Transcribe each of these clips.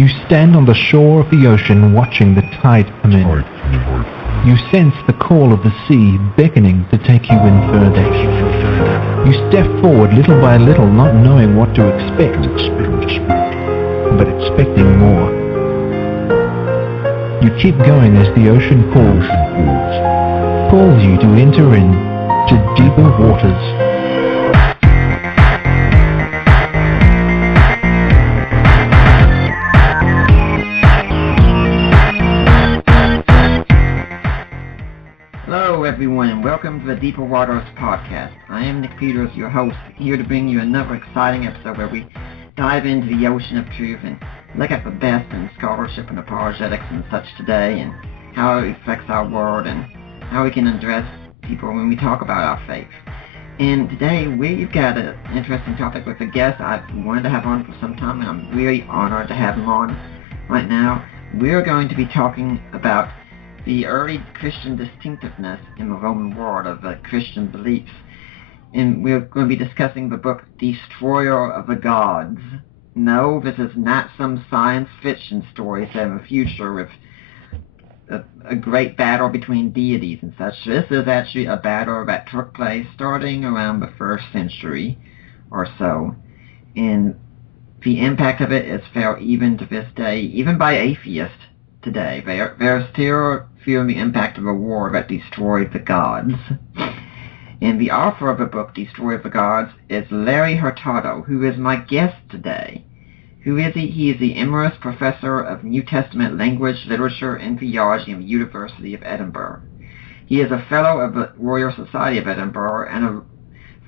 You stand on the shore of the ocean watching the tide come in. You sense the call of the sea beckoning to take you in further. You step forward little by little, not knowing what to expect, but expecting more. You keep going as the ocean calls you to enter in to deeper waters. Hello everyone and welcome to the Deeper Waters podcast. I am Nick Peters, your host, here to bring you another exciting episode where we dive into the ocean of truth and look at the best in scholarship and apologetics and such today, and how it affects our world and how we can address people when we talk about our faith. And today we've got an interesting topic with a guest I've wanted to have on for some time, and I'm really honored to have him on right now. We're going to be talking about the early Christian distinctiveness in the Roman world of the Christian beliefs. And we're going to be discussing the book Destroyer of the Gods. No, this is not some science fiction story set in the future with a great battle between deities and such. This is actually a battle that took place starting around the 1st century or so. And the impact of it is felt even to this day, even by atheists today. They're still feeling the impact of a war that destroyed the gods. And the author of the book, Destroyer of the Gods, is Larry Hurtado, who is my guest today. Who is he? He is the Emeritus Professor of New Testament Language, Literature, and Theology in the University of Edinburgh. He is a Fellow of the Royal Society of Edinburgh and a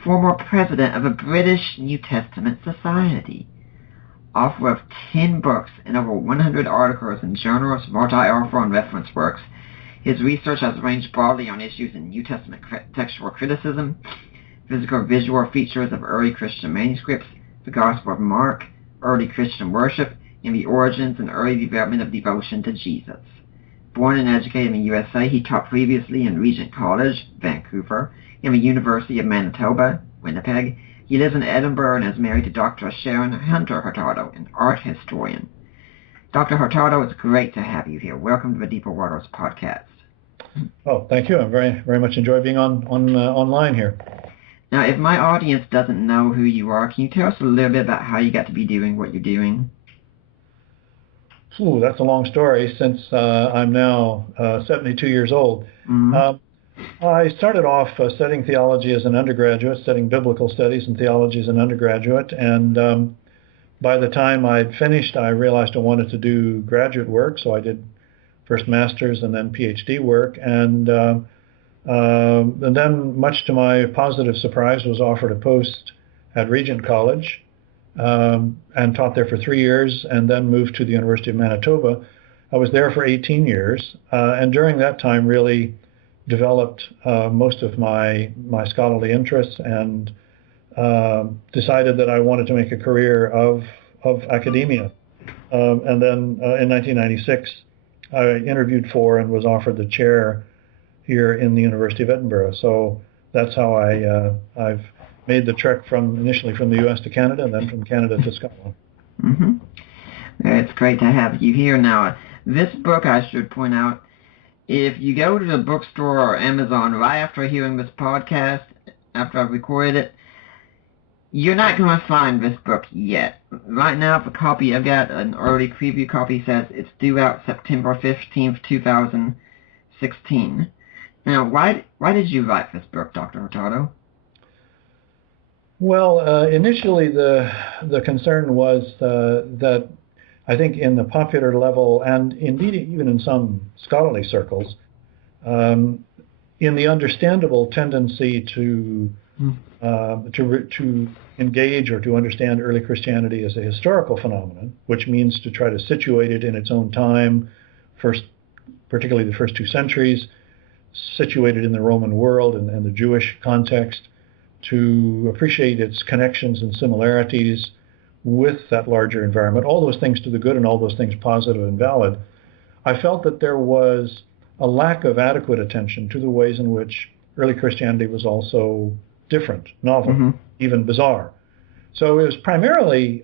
former President of the British New Testament Society. Author of 10 books and over 100 articles in journals, multi-author, and reference works. His research has ranged broadly on issues in New Testament textual criticism, physical visual features of early Christian manuscripts, the Gospel of Mark, early Christian worship, and the origins and early development of devotion to Jesus. Born and educated in the USA, he taught previously in Regent College, Vancouver, and the University of Manitoba, Winnipeg. He lives in Edinburgh and is married to Dr. Sharon Hunter Hurtado, an art historian. Dr. Hurtado, it's great to have you here. Welcome to the Deeper Waters podcast. Oh, thank you. I very much enjoy being online here. Now, if my audience doesn't know who you are, can you tell us a little bit about how you got to be doing what you're doing? Ooh, that's a long story since I'm now 72 years old. Mm-hmm. I started off studying theology as an undergraduate, studying biblical studies and theology as an undergraduate, and by the time I'd finished, I realized I wanted to do graduate work, so I did first master's and then PhD work, and then, much to my positive surprise, was offered a post at Regent College and taught there for 3 years, and then moved to the University of Manitoba. I was there for 18 years, and during that time really developed most of my scholarly interests, and decided that I wanted to make a career of academia. And then in 1996, I interviewed for and was offered the chair here in the University of Edinburgh. So that's how I've made the trek initially from the U.S. to Canada, and then from Canada to Scotland. Mm-hmm. It's great to have you here. Now, this book, I should point out, if you go to the bookstore or Amazon right after hearing this podcast, after I've recorded it, you're not going to find this book yet. Right now, the copy I've got, an early preview copy, says it's due out September 15th, 2016. Now, why did you write this book, Dr. Hurtado? Well, initially the concern was that I think in the popular level, and indeed even in some scholarly circles, in the understandable tendency to engage or to understand early Christianity as a historical phenomenon, which means to try to situate it in its own time, particularly the first 2 centuries, situated in the Roman world and the Jewish context, to appreciate its connections and similarities with that larger environment, all those things to the good and all those things positive and valid. I felt that there was a lack of adequate attention to the ways in which early Christianity was also different, novel, even bizarre. So it was primarily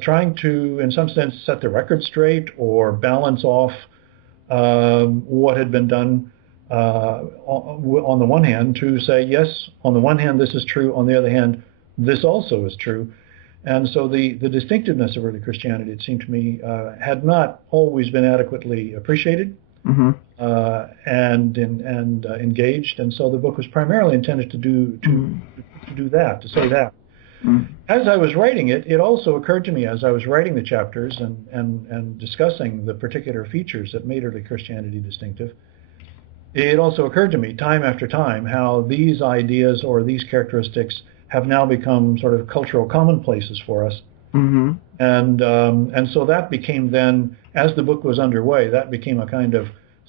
trying to, in some sense, set the record straight or balance off what had been done on the one hand, to say, yes, on the one hand, this is true. On the other hand, this also is true. And so the distinctiveness of early Christianity, it seemed to me, had not always been adequately appreciated Mm-hmm. and engaged. And so the book was primarily intended to do that, to say that. Mm-hmm. As I was writing it, it also occurred to me as I was writing the chapters and discussing the particular features that made early Christianity distinctive, it also occurred to me time after time how these ideas or these characteristics have now become sort of cultural commonplaces for us. Mm-hmm. And so that became then, as the book was underway, that became a kind of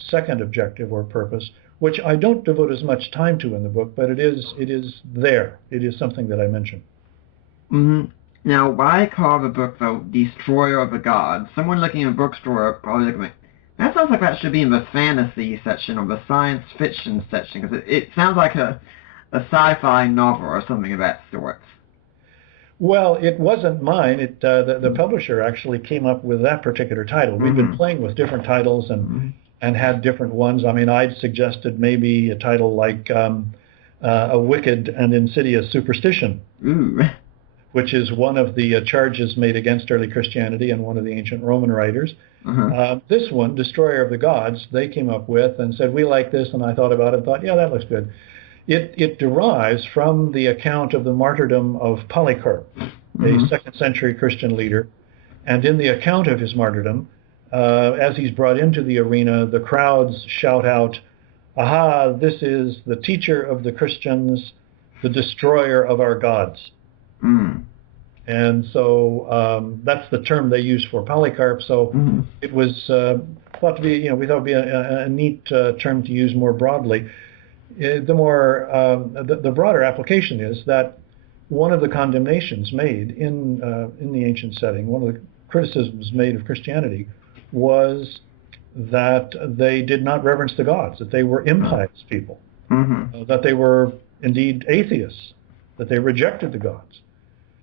second objective or purpose, which I don't devote as much time to in the book, but it is there. It is something that I mention. Mm-hmm. Now, why call the book, though, Destroyer of the Gods? Someone looking in a bookstore probably looking like, that sounds like that should be in the fantasy section or the science fiction section, because it sounds like a sci-fi novel or something of that sort. Well, it wasn't mine. The publisher actually came up with that particular title. We've been playing with different titles and had different ones. I mean, I'd suggested maybe a title like A Wicked and Insidious Superstition, which is one of the charges made against early Christianity and one of the ancient Roman writers. This one, Destroyer of the Gods, they came up with and said, we like this, and I thought about it and thought, yeah, that looks good. It derives from the account of the martyrdom of Polycarp, a second century Christian leader. And in the account of his martyrdom, as he's brought into the arena, the crowds shout out, aha, this is the teacher of the Christians, the destroyer of our gods. And so that's the term they use for Polycarp. So it was thought to be, we thought it would be a neat term to use more broadly. The broader application is that one of the condemnations made in the ancient setting, one of the criticisms made of Christianity, was that they did not reverence the gods, that they were impious people, that they were indeed atheists, that they rejected the gods.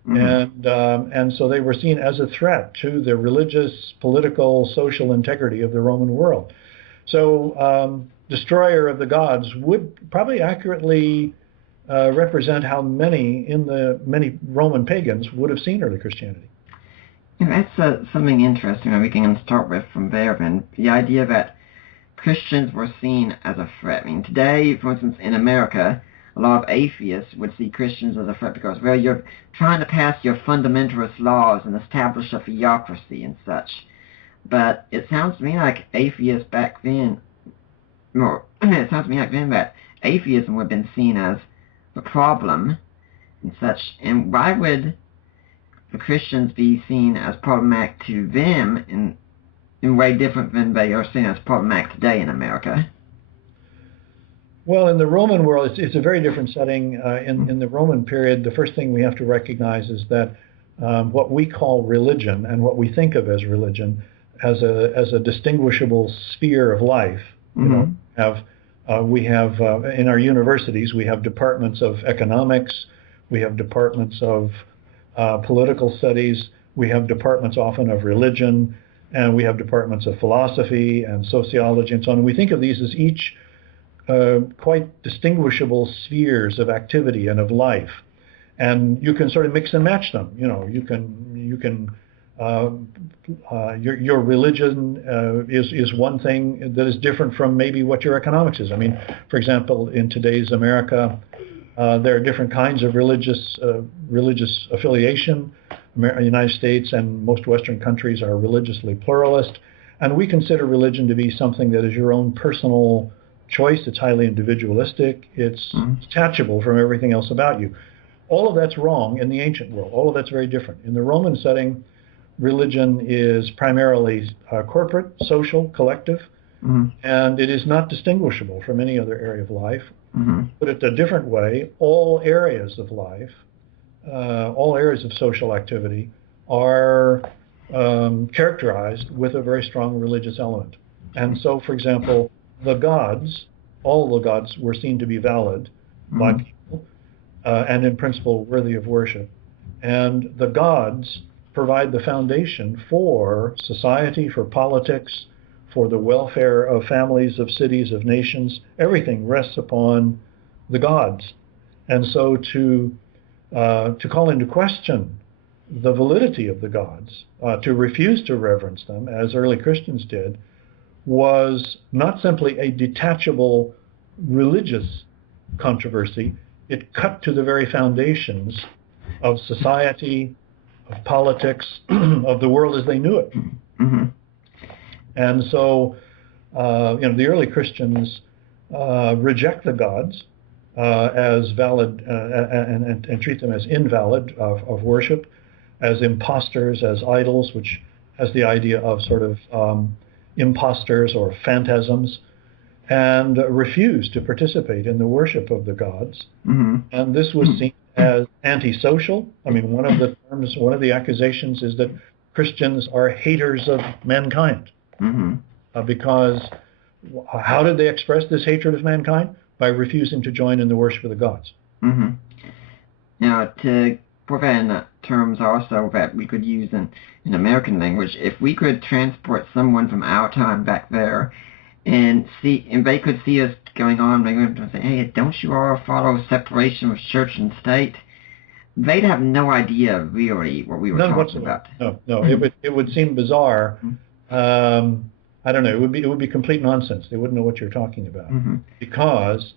And so they were seen as a threat to the religious, political, social integrity of the Roman world. So Destroyer of the Gods would probably accurately represent how many Roman pagans would have seen early Christianity. That's something interesting we can start with from there then. The idea that Christians were seen as a threat. I mean, today, for instance, in America, a lot of atheists would see Christians as a threat because, well, you're trying to pass your fundamentalist laws and establish a theocracy and such. But it sounds to me like atheists back then, it sounds to me like then that atheism would have been seen as the problem and such. And why would the Christians be seen as problematic to them in a way different than they are seen as problematic today in America? Well, in the Roman world, it's a very different setting. In the Roman period, the first thing we have to recognize is that what we call religion and what we think of as religion as a distinguishable sphere of life. We have in our universities, we have departments of economics, we have departments of political studies, we have departments often of religion, and we have departments of philosophy and sociology and so on. And we think of these as each quite distinguishable spheres of activity and of life, and you can sort of mix and match them. Your religion is one thing that is different from maybe what your economics is. I mean, for example, in today's America, there are different kinds of religious affiliation. The United States and most Western countries are religiously pluralist, and we consider religion to be something that is your own personal choice. It's highly individualistic. It's detachable from everything else about you. All of that's wrong in the ancient world. All of that's very different. In the Roman setting, religion is primarily corporate, social, collective, and it is not distinguishable from any other area of life. Put it a different way, all areas of life, all areas of social activity are characterized with a very strong religious element. And so, for example, the gods, all the gods were seen to be valid by people and in principle worthy of worship. And the gods provide the foundation for society, for politics, for the welfare of families, of cities, of nations. Everything rests upon the gods. And so to call into question the validity of the gods, to refuse to reverence them, as early Christians did, was not simply a detachable religious controversy. It cut to the very foundations of society, of politics, of the world as they knew it. Mm-hmm. And so, the early Christians reject the gods as valid and treat them as invalid of worship, as imposters, as idols, which has the idea of sort of imposters or phantasms, and refuse to participate in the worship of the gods. Mm-hmm. And this was seen as antisocial. I mean, one of the accusations is that Christians are haters of mankind. Mm-hmm. Because how did they express this hatred of mankind? By refusing to join in the worship of the gods. Mm-hmm. Now, to put that in terms also that we could use in American language, if we could transport someone from our time back there and they could see us going on, they would say, hey, don't you all follow separation of church and state? They'd have no idea really what we were talking about. No. It would seem bizarre. I don't know. It would be complete nonsense. They wouldn't know what you're talking about, because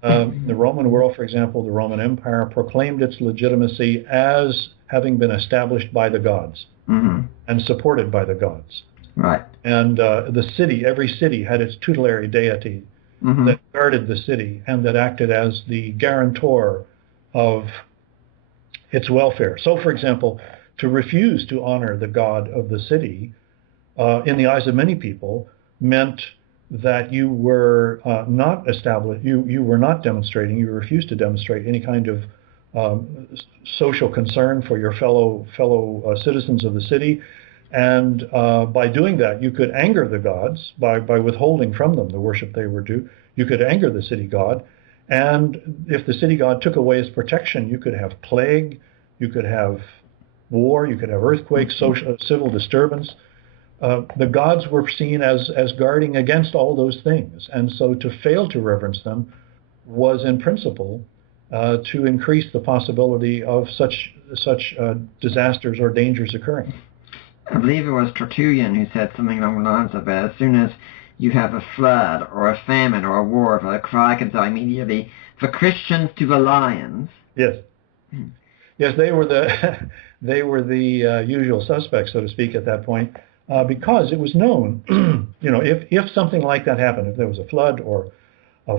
the Roman world, for example, the Roman Empire proclaimed its legitimacy as having been established by the gods and supported by the gods. Right. And every city had its tutelary deity that guarded the city and that acted as the guarantor of its welfare. So, for example, to refuse to honor the god of the city, in the eyes of many people, meant that you were not established, you were not demonstrating, you refused to demonstrate any kind of social concern for your fellow citizens of the city. And by doing that, you could anger the gods by withholding from them the worship they were due. You could anger the city god. And if the city god took away his protection, you could have plague, you could have war, you could have earthquakes, civil disturbance. The gods were seen as guarding against all those things. And so to fail to reverence them was in principle to increase the possibility of such disasters or dangers occurring. I believe it was Tertullian who said something along the lines of that. As soon as you have a flood or a famine or a war, the cry comes out immediately, for Christians to the lions. Yes. Yes, they were the usual suspects, so to speak, at that point, because it was known, if something like that happened, if there was a flood or a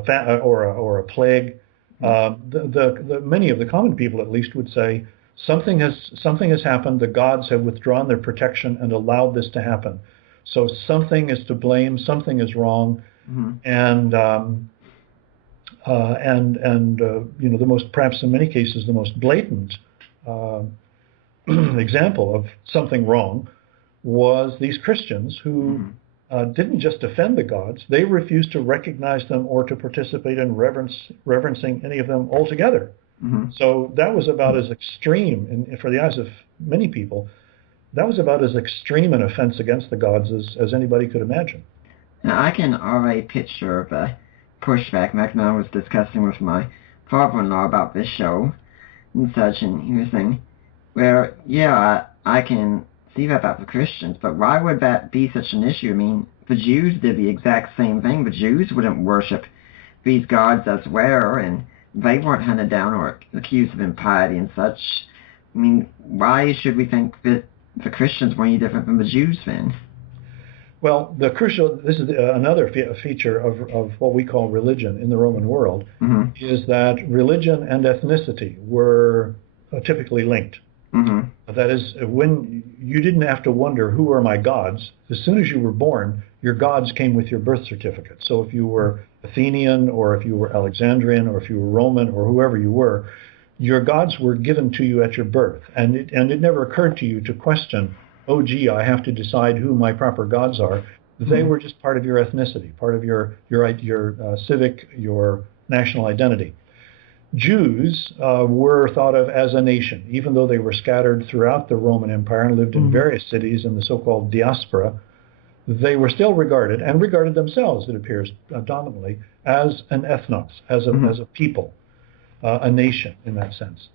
plague, many of the common people at least would say, something has happened. The gods have withdrawn their protection and allowed this to happen. So something is to blame. Something is wrong. And the most, perhaps in many cases, the most blatant example of something wrong was these Christians who didn't just defend the gods; they refused to recognize them or to participate in reverencing any of them altogether. So that was about as extreme, and for the eyes of many people, that was about as extreme an offense against the gods as anybody could imagine. Now, I can already picture the pushback. Back when I was discussing with my father-in-law about this show and such, and he was saying, well, yeah, I can see that about the Christians, but why would that be such an issue? I mean, the Jews did the exact same thing. The Jews wouldn't worship these gods as well, and they weren't hunted down or accused of impiety and such. I mean, why should we think that the Christians were any different from the Jews then? Well, this is another feature of what we call religion in the Roman world, is that religion and ethnicity were typically linked. That is, when you didn't have to wonder, who are my gods? As soon as you were born, your gods came with your birth certificate. So if you were Athenian, or if you were Alexandrian, or if you were Roman, or whoever you were, your gods were given to you at your birth. And it never occurred to you to question, oh, gee, I have to decide who my proper gods are. They were just part of your ethnicity, part of your civic, your national identity. Jews were thought of as a nation, even though they were scattered throughout the Roman Empire and lived in various cities in the so-called diaspora. They were still regarded, and regarded themselves, it appears, dominantly, as an ethnos, as a people, a nation in that sense.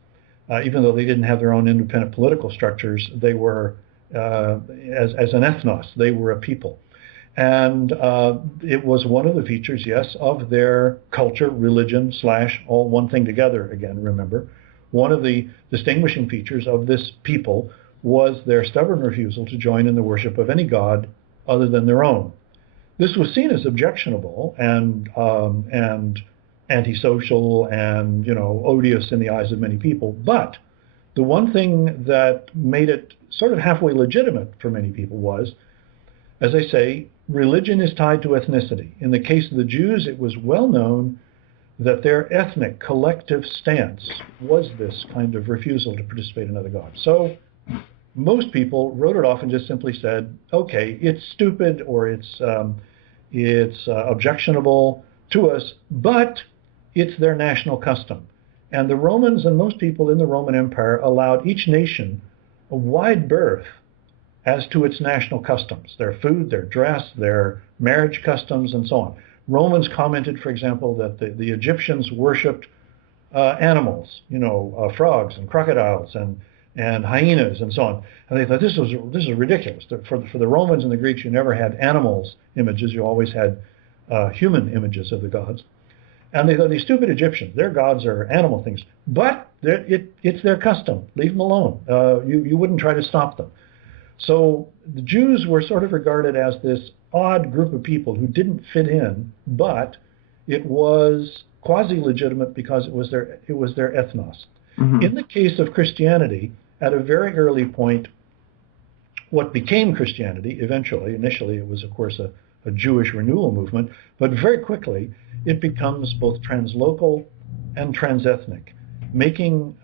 Even though they didn't have their own independent political structures, they were, as an ethnos, they were a people. And it was one of the features, yes, of their culture, religion, / all one thing together again, remember. One of the distinguishing features of this people was their stubborn refusal to join in the worship of any god other than their own. This was seen as objectionable and antisocial and, odious in the eyes of many people. But the one thing that made it sort of halfway legitimate for many people was, as I say, religion is tied to ethnicity. In the case of the Jews, it was well known that their ethnic collective stance was this kind of refusal to participate in other gods. So most people wrote it off and just simply said, okay, it's stupid or it's objectionable to us, but it's their national custom. And the Romans and most people in the Roman Empire allowed each nation a wide berth as to its national customs, their food, their dress, their marriage customs, and so on. Romans commented, for example, that the Egyptians worshipped animals, frogs and crocodiles and hyenas and so on. And they thought this is ridiculous. For the Romans and the Greeks, you never had animals images. You always had human images of the gods. And they thought, these stupid Egyptians, their gods are animal things. But it's their custom. Leave them alone. You wouldn't try to stop them. So the Jews were sort of regarded as this odd group of people who didn't fit in, but it was quasi-legitimate because it was their ethnos. In the case of Christianity, at a very early point, what became Christianity eventually, initially it was of course a Jewish renewal movement, but very quickly it becomes both translocal and transethnic, making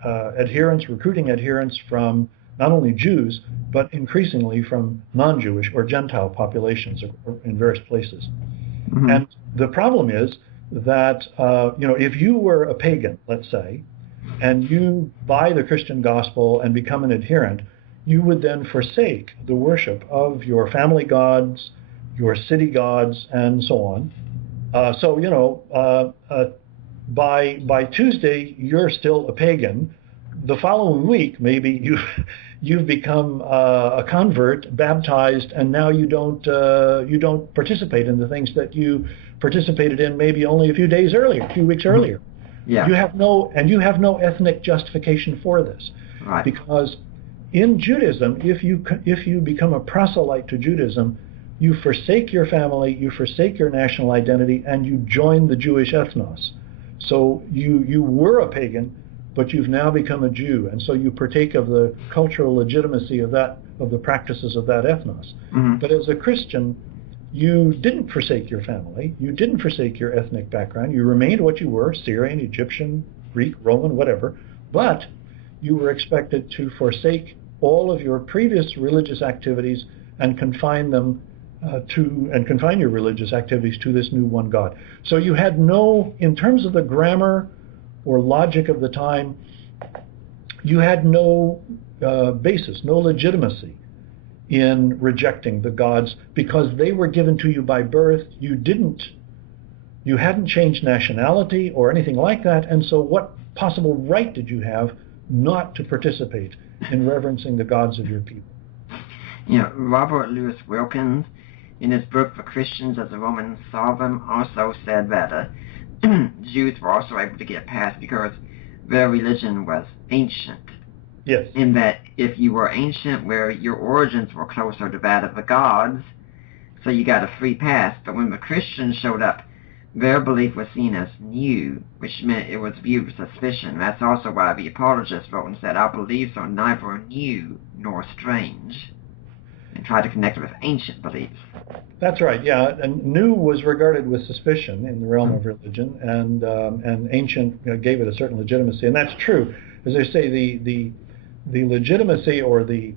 recruiting adherents from not only Jews, but increasingly from non-Jewish or Gentile populations in various places. And the problem is that, if you were a pagan, let's say, and you buy the Christian gospel and become an adherent, you would then forsake the worship of your family gods, your city gods, and so on. By Tuesday, you're still a pagan. The following week, maybe you've become a convert, baptized, and now you don't participate in the things that you participated in maybe only a few weeks earlier. Yeah. You have no ethnic justification for this, right? Because in Judaism, if you become a proselyte to Judaism, you forsake your family, you forsake your national identity, and you join the Jewish ethnos. So you were a pagan, but you've now become a Jew, and so you partake of the cultural legitimacy of the practices of that ethnos. But as a Christian, you didn't forsake your family, you didn't forsake your ethnic background, you remained what you were, Syrian, Egyptian, Greek, Roman, whatever, but you were expected to forsake all of your previous religious activities and confine your religious activities to this new one God. So you had no, in terms of the grammar or logic of the time, you had no basis, no legitimacy in rejecting the gods because they were given to you by birth. You hadn't changed nationality or anything like that, and so what possible right did you have not to participate in reverencing the gods of your people? Robert Louis Wilkins, in his book For Christians as the Romans Saw Them, also said that Jews were also able to get past because their religion was ancient. Yes. In that if you were ancient, where your origins were closer to that of the gods, so you got a free pass. But when the Christians showed up, their belief was seen as new, which meant it was viewed with suspicion. That's also why the apologists wrote and said, our beliefs are neither new nor strange, and tried to connect it with ancient beliefs. That's right, yeah. And new was regarded with suspicion in the realm of religion, and ancient gave it a certain legitimacy. And that's true. As I say, the legitimacy or the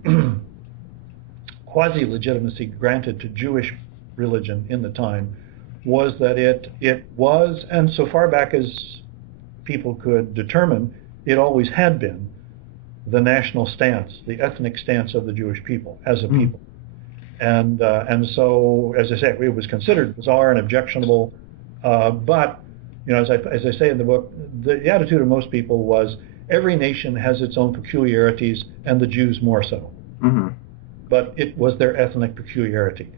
quasi-legitimacy granted to Jewish religion in the time was that it was, and so far back as people could determine, it always had been the national stance, the ethnic stance of the Jewish people as a people. And so, as I say, it was considered bizarre and objectionable, but as I say in the book, the attitude of most people was every nation has its own peculiarities, and the Jews more so. But it was their ethnic peculiarity.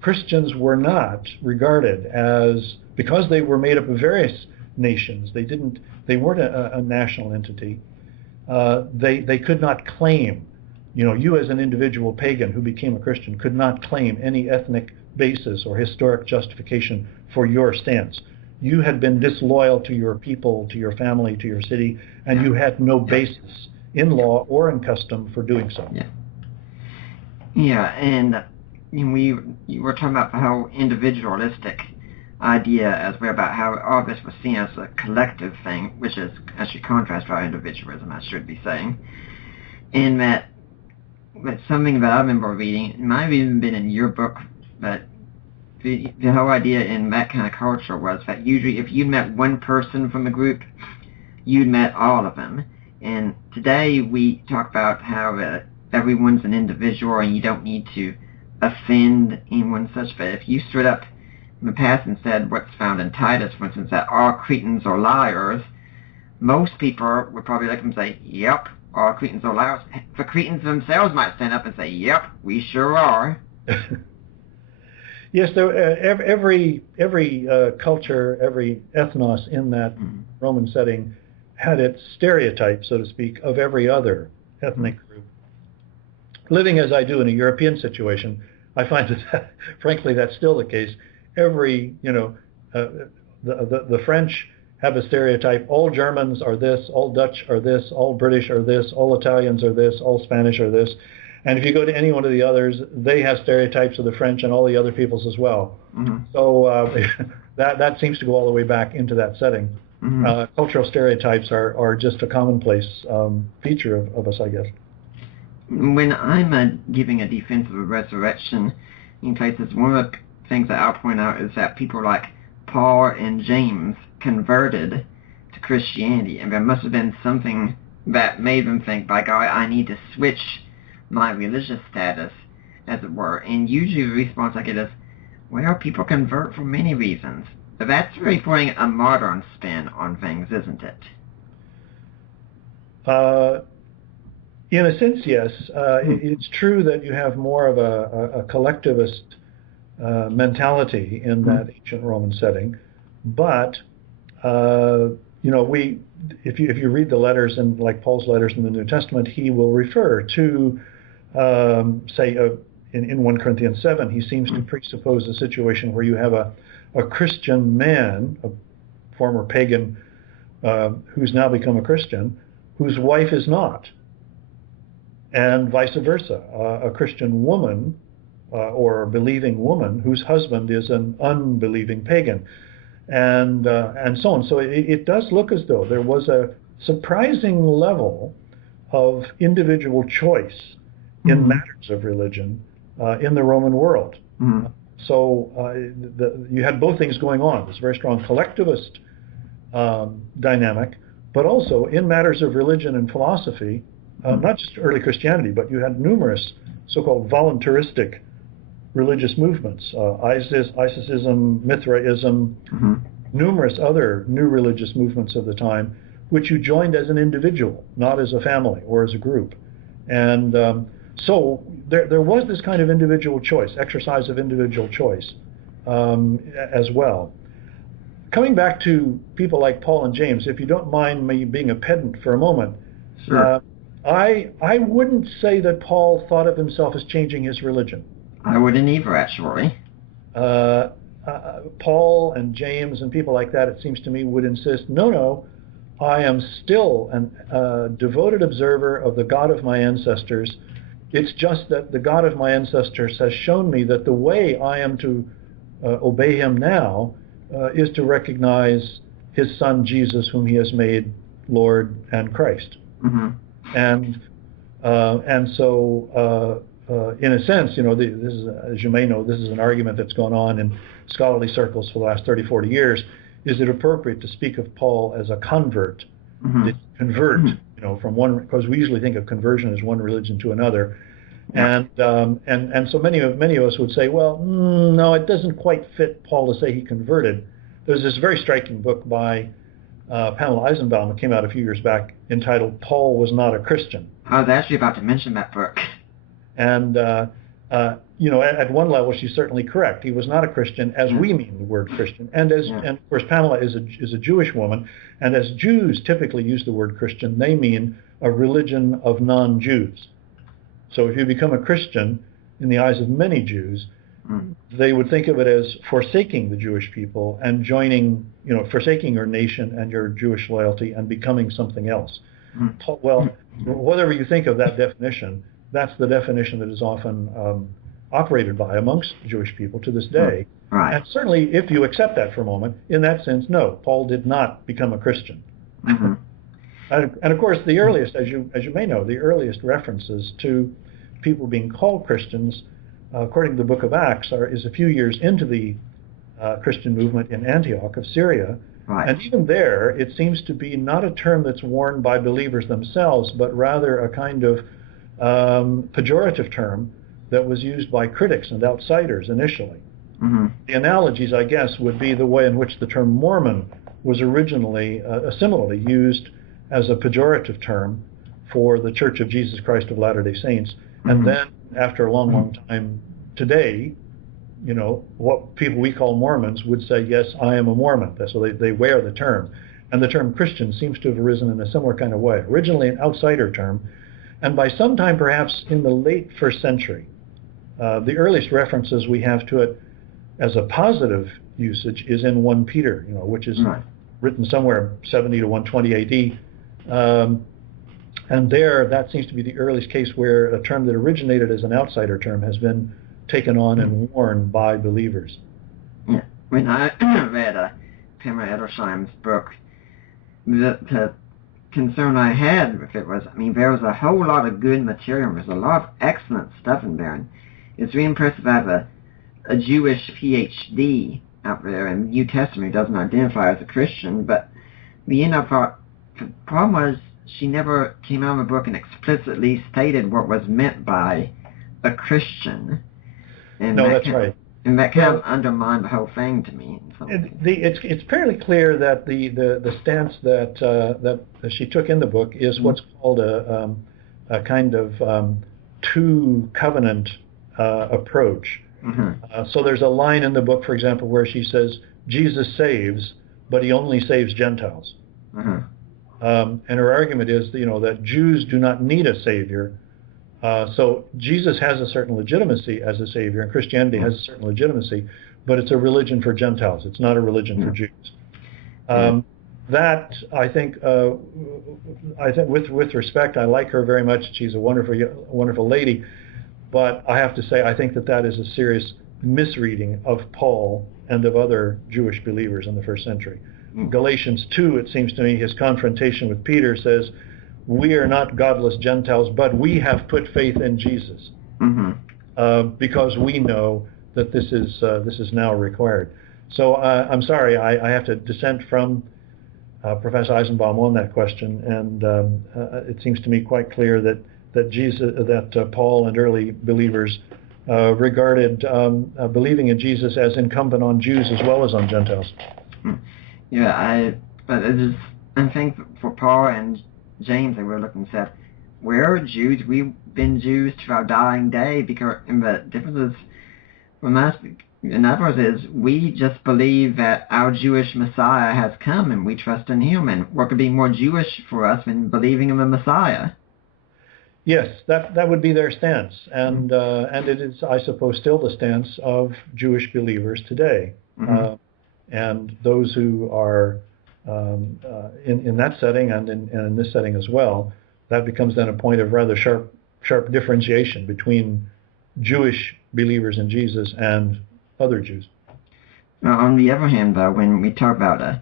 Christians were not regarded as, because they were made up of various nations, they weren't a national entity. They could not claim, you as an individual pagan who became a Christian could not claim any ethnic basis or historic justification for your stance. You had been disloyal to your people, to your family, to your city, and you had no basis in law or in custom for doing so. Yeah, and you were talking about how individualistic idea as well, about how all this was seen as a collective thing, which is actually contrast to our individualism, I should be saying. And that's something that I remember reading, it might have even been in your book, but the whole idea in that kind of culture was that usually if you met one person from a group, you'd met all of them. And today we talk about how everyone's an individual and you don't need to offend anyone such that if you stood up in the past and said what's found in Titus, for instance, that all Cretans are liars, most people would probably look and say, yep, all Cretans are liars. The Cretans themselves might stand up and say, yep, we sure are. Yes, every culture, every ethnos in that Roman setting had its stereotype, so to speak, of every other ethnic group. Living as I do in a European situation, I find that frankly, that's still the case. The French have a stereotype. All Germans are this, all Dutch are this, all British are this, all Italians are this, all Spanish are this. And if you go to any one of the others, they have stereotypes of the French and all the other peoples as well. So that seems to go all the way back into that setting. Cultural stereotypes are just a commonplace feature of us, I guess. When I'm giving a defense of the resurrection in places, one of the things that I'll point out is that people like Paul and James converted to Christianity, and there must have been something that made them think, by God, I need to switch my religious status, as it were. And usually the response I get is, well, people convert for many reasons. But that's really putting a modern spin on things, isn't it? In a sense, yes. It's true that you have more of a collectivist mentality in that ancient Roman setting, but if you read the letters, and like Paul's letters in the New Testament, he will refer to in 1 Corinthians 7, he seems to presuppose a situation where you have a Christian man, a former pagan who's now become a Christian, whose wife is not, and vice versa, a Christian woman or a believing woman whose husband is an unbelieving pagan, and so on. So it does look as though there was a surprising level of individual choice in matters of religion in the Roman world. So you had both things going on, this very strong collectivist dynamic, but also in matters of religion and philosophy, not just early Christianity, but you had numerous so-called voluntaristic religious movements, Isism, Mithraism, numerous other new religious movements of the time, which you joined as an individual, not as a family or as a group. And so there was this kind of individual choice, exercise of individual choice as well. Coming back to people like Paul and James, if you don't mind me being a pedant for a moment, Sure. I wouldn't say that Paul thought of himself as changing his religion. I wouldn't either, actually. Paul and James and people like that, it seems to me, would insist, no, I am still a devoted observer of the God of my ancestors. It's just that the God of my ancestors has shown me that the way I am to obey him now is to recognize his son Jesus, whom he has made Lord and Christ. And so in a sense, this is, as you may know, this is an argument that's gone on in scholarly circles for the last 30, 40 years. is it appropriate to speak of Paul as a convert? Mm-hmm. Did he convert, from one, because we usually think of conversion as one religion to another. Yeah. And so many of us would say, well, no, it doesn't quite fit Paul to say he converted. There's this very striking book by Pamela Eisenbaum that came out a few years back entitled "Paul Was Not a Christian." I was actually about to mention that book. And at one level, she's certainly correct. He was not a Christian, as we mean the word Christian, and of course Pamela is a Jewish woman, and as Jews typically use the word Christian, they mean a religion of non-Jews. So if you become a Christian, in the eyes of many Jews, they would think of it as forsaking the Jewish people and forsaking your nation and your Jewish loyalty and becoming something else. Well, whatever you think of that definition, that's the definition that is often operated by amongst Jewish people to this day. Right. And certainly, if you accept that for a moment, in that sense, no, Paul did not become a Christian. Mm-hmm. And of course, the earliest, as you may know, the earliest references to people being called Christians, according to the Book of Acts, is a few years into the Christian movement in Antioch of Syria. Right. And even there, it seems to be not a term that's worn by believers themselves, but rather a kind of pejorative term that was used by critics and outsiders initially. Mm-hmm. The analogies, I guess, would be the way in which the term Mormon was originally similarly used as a pejorative term for the Church of Jesus Christ of Latter-day Saints. And then, after a long time, today, what people we call Mormons would say, yes, I am a Mormon. So they wear the term. And the term Christian seems to have arisen in a similar kind of way. Originally an outsider term, and by some time perhaps in the late first century, the earliest references we have to it as a positive usage is in 1 Peter, which is written somewhere 70 to 120 AD. And there, that seems to be the earliest case where a term that originated as an outsider term has been taken on and worn by believers. Yeah. When I read Pamela Edersheim's book, the concern I had with it was, there was a whole lot of good material. There's a lot of excellent stuff in there. And it's really impressive to have a Jewish PhD out there in the New Testament who doesn't identify as a Christian. But the problem was, she never came out of the book and explicitly stated what was meant by a Christian. And no, that's right. And that kind of undermined the whole thing to me. It's fairly clear that the stance that she took in the book is what's called a kind of two-covenant approach. So there's a line in the book, for example, where she says, Jesus saves, but he only saves Gentiles. And her argument is, that Jews do not need a savior. So Jesus has a certain legitimacy as a savior, and Christianity has a certain legitimacy, but it's a religion for Gentiles. It's not a religion for Jews. That I think with respect, I like her very much. She's a wonderful lady, but I have to say I think that is a serious misreading of Paul and of other Jewish believers in the first century. Galatians 2, it seems to me, his confrontation with Peter says, we are not godless Gentiles, but we have put faith in Jesus because we know that this is now required. So I'm sorry, I have to dissent from Professor Eisenbaum on that question, and it seems to me quite clear that Paul and early believers regarded believing in Jesus as incumbent on Jews as well as on Gentiles. Yeah, I think for Paul and James, they were looking at, we're Jews, we've been Jews to our dying day, and the difference is, from us, in other words, is we just believe that our Jewish Messiah has come and we trust in him, and what could be more Jewish for us than believing in the Messiah? Yes, that would be their stance, and it is, I suppose, still the stance of Jewish believers today. And those who are in that setting and in this setting as well, that becomes then a point of rather sharp differentiation between Jewish believers in Jesus and other Jews. Now, on the other hand, though, when we talk about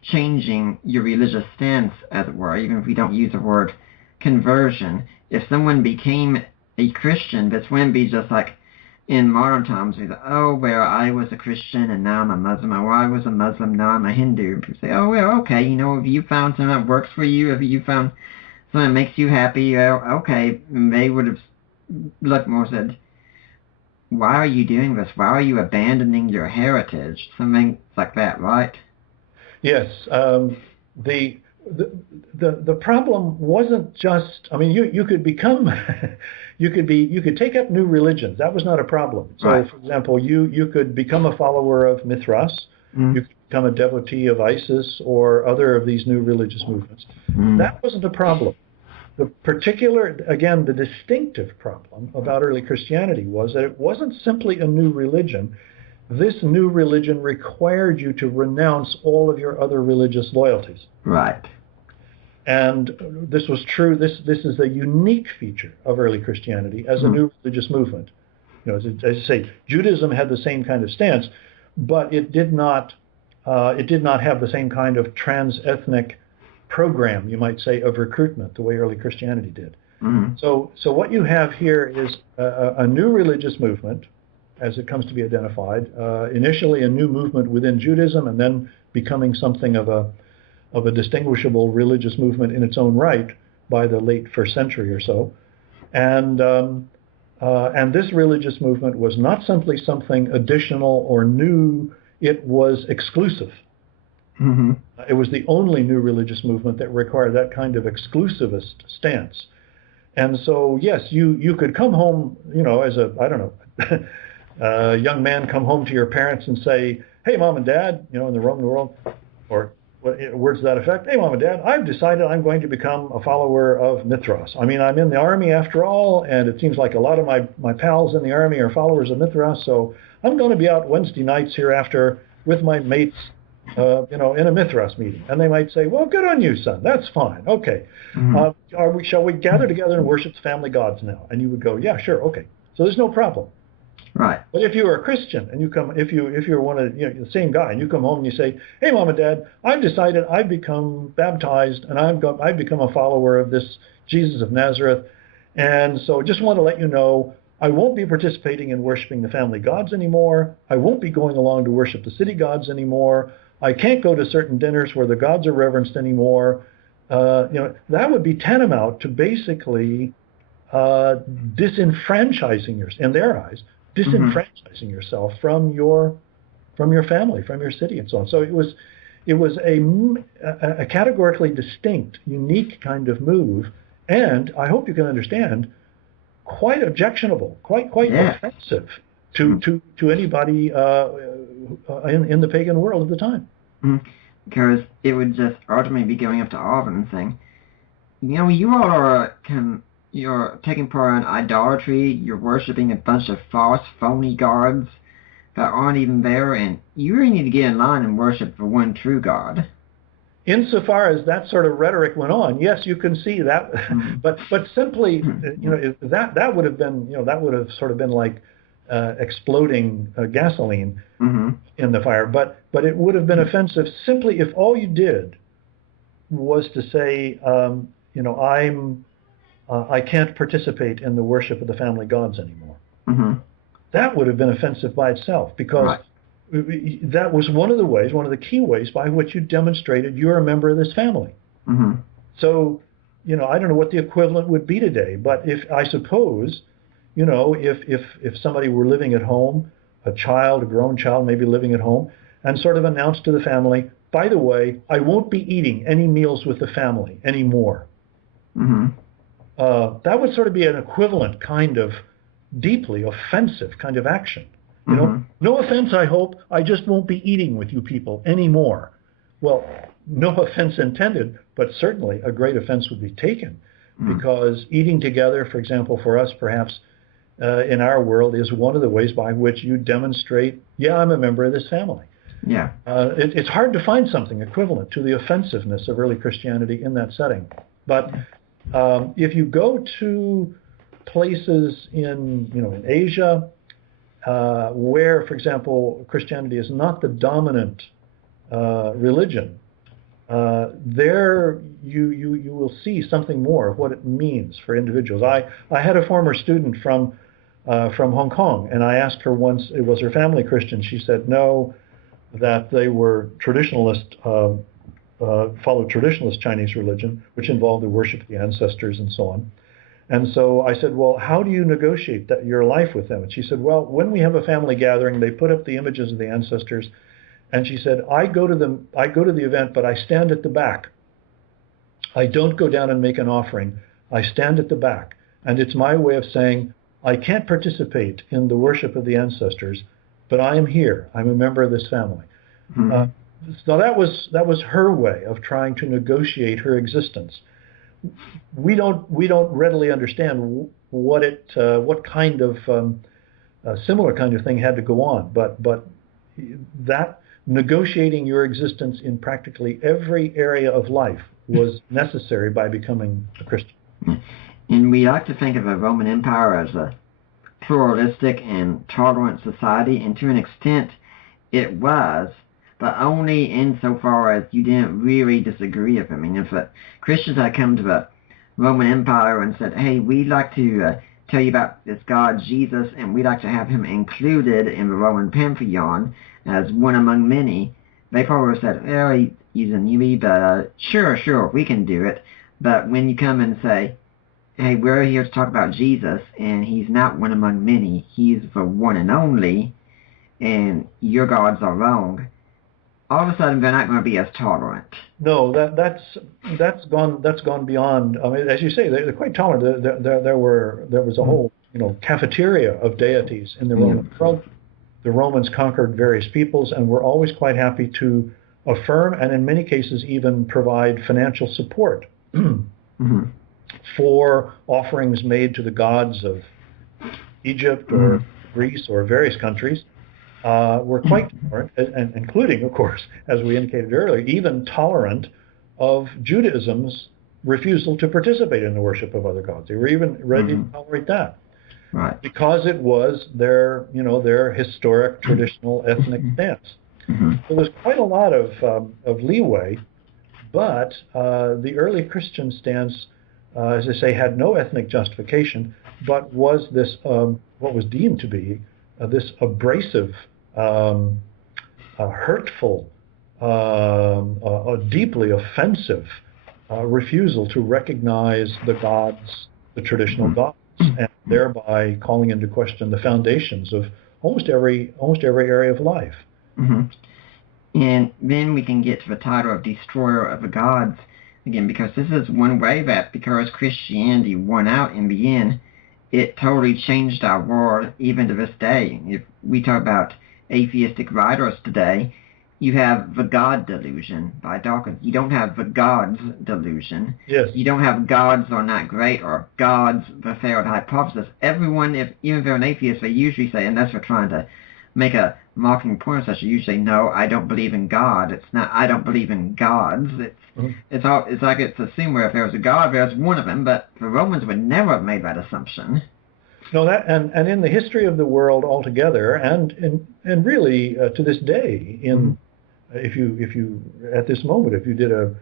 changing your religious stance, as it were, even if we don't use the word conversion, if someone became a Christian, this wouldn't be just like in modern times, we say, oh, well, I was a Christian and now I'm a Muslim, or I was a Muslim, now I'm a Hindu. We say, oh, well, okay, if you found something that works for you, if you found something that makes you happy, well, okay, they would have looked more said, why are you doing this? Why are you abandoning your heritage? Something like that, right? Yes. The problem wasn't just, I mean, you could become you could take up new religions. That was not a problem. So right. For example, you could become a follower of Mithras, you could become a devotee of Isis or other of these new religious movements. That wasn't a problem. The particular, again, the distinctive problem about early Christianity was that it wasn't simply a new religion. This new religion required you to renounce all of your other religious loyalties. Right. And this was true. This is a unique feature of early Christianity as a new religious movement. As I say, Judaism had the same kind of stance, but it did not have the same kind of trans-ethnic program, you might say, of recruitment the way early Christianity did. So what you have here is a new religious movement, as it comes to be identified, initially a new movement within Judaism, and then becoming something of a distinguishable religious movement in its own right by the late first century or so. And this religious movement was not simply something additional or new, it was exclusive. It was the only new religious movement that required that kind of exclusivist stance. And so, yes, you could come home, as a, I don't know, young man, come home to your parents and say, hey, Mom and Dad, in the Roman world, or words to that effect, hey, Mom and Dad, I've decided I'm going to become a follower of Mithras. I mean, I'm in the army after all, and it seems like a lot of my pals in the army are followers of Mithras, so I'm going to be out Wednesday nights hereafter with my mates, in a Mithras meeting. And they might say, well, good on you, son. That's fine. Okay. Shall we gather together and worship the family gods now? And you would go, yeah, sure. Okay. So there's no problem. Right. But if you are a Christian and you come, if you're one of the same guy, and you come home and you say, hey, Mom and Dad, I've decided I've become baptized and I've become a follower of this Jesus of Nazareth. And so just want to let you know, I won't be participating in worshiping the family gods anymore. I won't be going along to worship the city gods anymore. I can't go to certain dinners where the gods are reverenced anymore. That would be tantamount to basically disenfranchising in their eyes, disenfranchising yourself from your family, from your city, and so on. So it was a categorically distinct, unique kind of move, and I hope you can understand, quite objectionable, quite offensive to anybody in the pagan world at the time. Because it would just ultimately be going up to Alvin and saying, you all you're taking part in idolatry, you're worshiping a bunch of false, phony gods that aren't even there, and you really need to get in line and worship the one true God. Insofar as that sort of rhetoric went on, yes, you can see that, but simply, that would have been, that would have sort of been like exploding gasoline in the fire. But it would have been offensive simply if all you did was to say, I can't participate in the worship of the family gods anymore. That would have been offensive by itself, because that was one of the key ways by which you demonstrated you're a member of this family. So, I don't know what the equivalent would be today, but I suppose, if somebody were living at home, a grown child maybe living at home, and sort of announced to the family, by the way, I won't be eating any meals with the family anymore. That would sort of be an equivalent kind of deeply offensive kind of action. No offense, I hope, I just won't be eating with you people anymore. Well, no offense intended, but certainly a great offense would be taken, because eating together, for example, for us perhaps in our world, is one of the ways by which you demonstrate, yeah, I'm a member of this family. Yeah. It's hard to find something equivalent to the offensive-ness of early Christianity in that setting. But if you go to places in Asia, where, for example, Christianity is not the dominant religion, there you will see something more of what it means for individuals. I had a former student from from Hong Kong. And I asked her once, was her family Christian? She said no, that they were traditionalist, followed traditionalist Chinese religion, which involved the worship of the ancestors and so on. And so I said, well, how do you negotiate your life with them? And she said, well, when we have a family gathering, they put up the images of the ancestors. And she said, I go to the event, but I stand at the back. I don't go down and make an offering. I stand at the back. And it's my way of saying, I can't participate in the worship of the ancestors, but I am here. I'm a member of this family. Mm-hmm. So that was her way of trying to negotiate her existence. We don't readily understand what kind of similar kind of thing had to go on, but that negotiating your existence in practically every area of life was necessary by becoming a Christian. And we like to think of the Roman Empire as a pluralistic and tolerant society, and to an extent it was, but only insofar as you didn't really disagree with him. I mean, if Christians had come to the Roman Empire and said, hey, we'd like to tell you about this God, Jesus, and we'd like to have him included in the Roman Pantheon as one among many, they probably would have said, well, he's a newbie, but sure, we can do it. But when you come and say, hey, we're here to talk about Jesus, and he's not one among many, he's the one and only, and your gods are wrong, all of a sudden they're not going to be as tolerant. No, that's gone beyond. I mean, as you say, they're quite tolerant. There was a whole cafeteria of deities in the Roman world. The Romans conquered various peoples and were always quite happy to affirm and in many cases even provide financial support mm-hmm. for offerings made to the gods of Egypt or mm-hmm. Greece or various countries. Were quite tolerant, and including, of course, as we indicated earlier, even tolerant of Judaism's refusal to participate in the worship of other gods. They were even ready mm-hmm. to tolerate that, right? Because it was their historic, traditional, ethnic stance. Mm-hmm. So there's quite a lot of leeway, but the early Christian stance, as I say, had no ethnic justification, but was this what was deemed to be this abrasive, hurtful, deeply offensive refusal to recognize the gods, the traditional gods, and thereby calling into question the foundations of almost every area of life. Mm-hmm. And then we can get to the title of Destroyer of the Gods again, because this is one way that because Christianity won out in the end, it totally changed our world even to this day. If we talk about atheistic writers today, you have the God delusion by Dawkins. You don't have the gods delusion. Yes. You don't have gods are not great or gods the failed hypothesis. Everyone, even if they're an atheist, they usually say, unless they're trying to make a mocking point such, you say, no, I don't believe in God. It's not, I don't believe in gods. It's like it's assumed where if there was a God, there's one of them, but the Romans would never have made that assumption. No, that and in the history of the world altogether, and really to this day, in if you at this moment, if you did a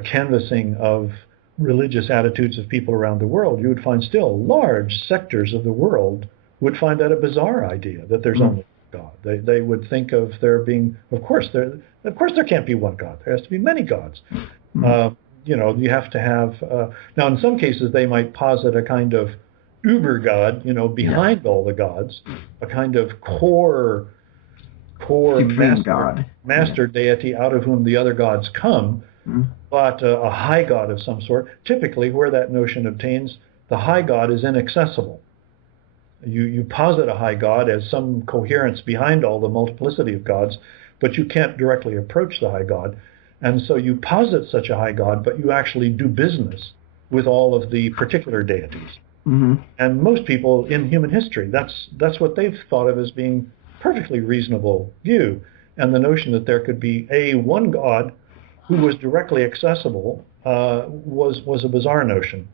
canvassing of religious attitudes of people around the world, you would find still large sectors of the world would find that a bizarre idea that there's only God. They would think of there being, of course there can't be one God. There has to be many gods. You have to have now in some cases they might posit a kind of uber God, behind all the gods, a kind of core master deity out of whom the other gods come, but a high God of some sort. Typically, where that notion obtains, the high God is inaccessible. You posit a high God as some coherence behind all the multiplicity of gods, but you can't directly approach the high God. And so you posit such a high God, but you actually do business with all of the particular deities. Mm-hmm. And most people in human history, that's what they've thought of as being perfectly reasonable view. And the notion that there could be one God who was directly accessible was a bizarre notion.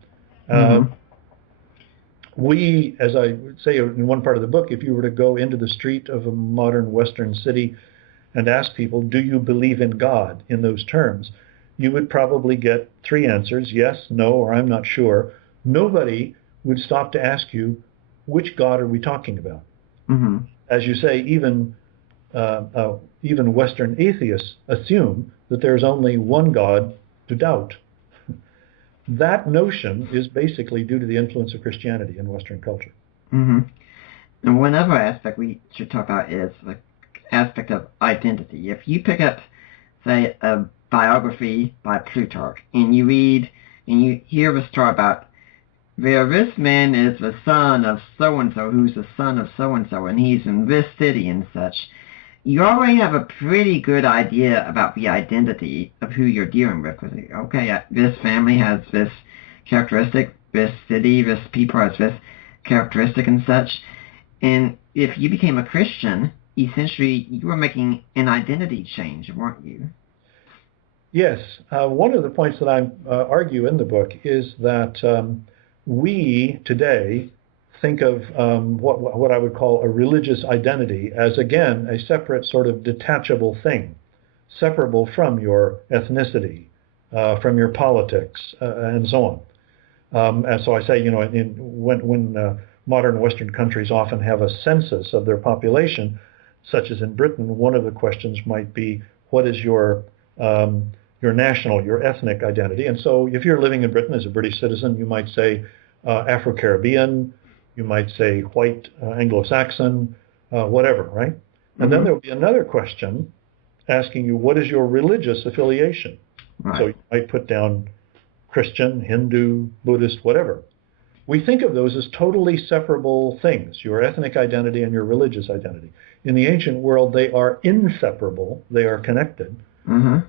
We, as I would say in one part of the book, if you were to go into the street of a modern Western city and ask people, do you believe in God in those terms, you would probably get three answers, yes, no, or I'm not sure. Nobody would stop to ask you, which God are we talking about? Mm-hmm. As you say, even Western atheists assume that there's only one God to doubt. That notion is basically due to the influence of Christianity in Western culture. Mm-hmm. And one other aspect we should talk about is the aspect of identity. If you pick up, say, a biography by Plutarch, and you read and you hear the story about, well, this man is the son of so-and-so, who's the son of so-and-so, and he's in this city and such, you already have a pretty good idea about the identity of who you're dealing with. Okay, this family has this characteristic, this city, this people has this characteristic and such. And if you became a Christian, essentially you were making an identity change, weren't you? Yes. One of the points that I argue in the book is that we today think of what I would call a religious identity as, again, a separate sort of detachable thing, separable from your ethnicity, from your politics, and so on. And so I say, when modern Western countries often have a census of their population, such as in Britain, one of the questions might be, what is your national, your ethnic identity? And so if you're living in Britain as a British citizen, you might say Afro-Caribbean, you might say white, Anglo-Saxon, whatever, right? And then there'll be another question asking you, what is your religious affiliation? Right. So you might put down Christian, Hindu, Buddhist, whatever. We think of those as totally separable things, your ethnic identity and your religious identity. In the ancient world, they are inseparable. They are connected. But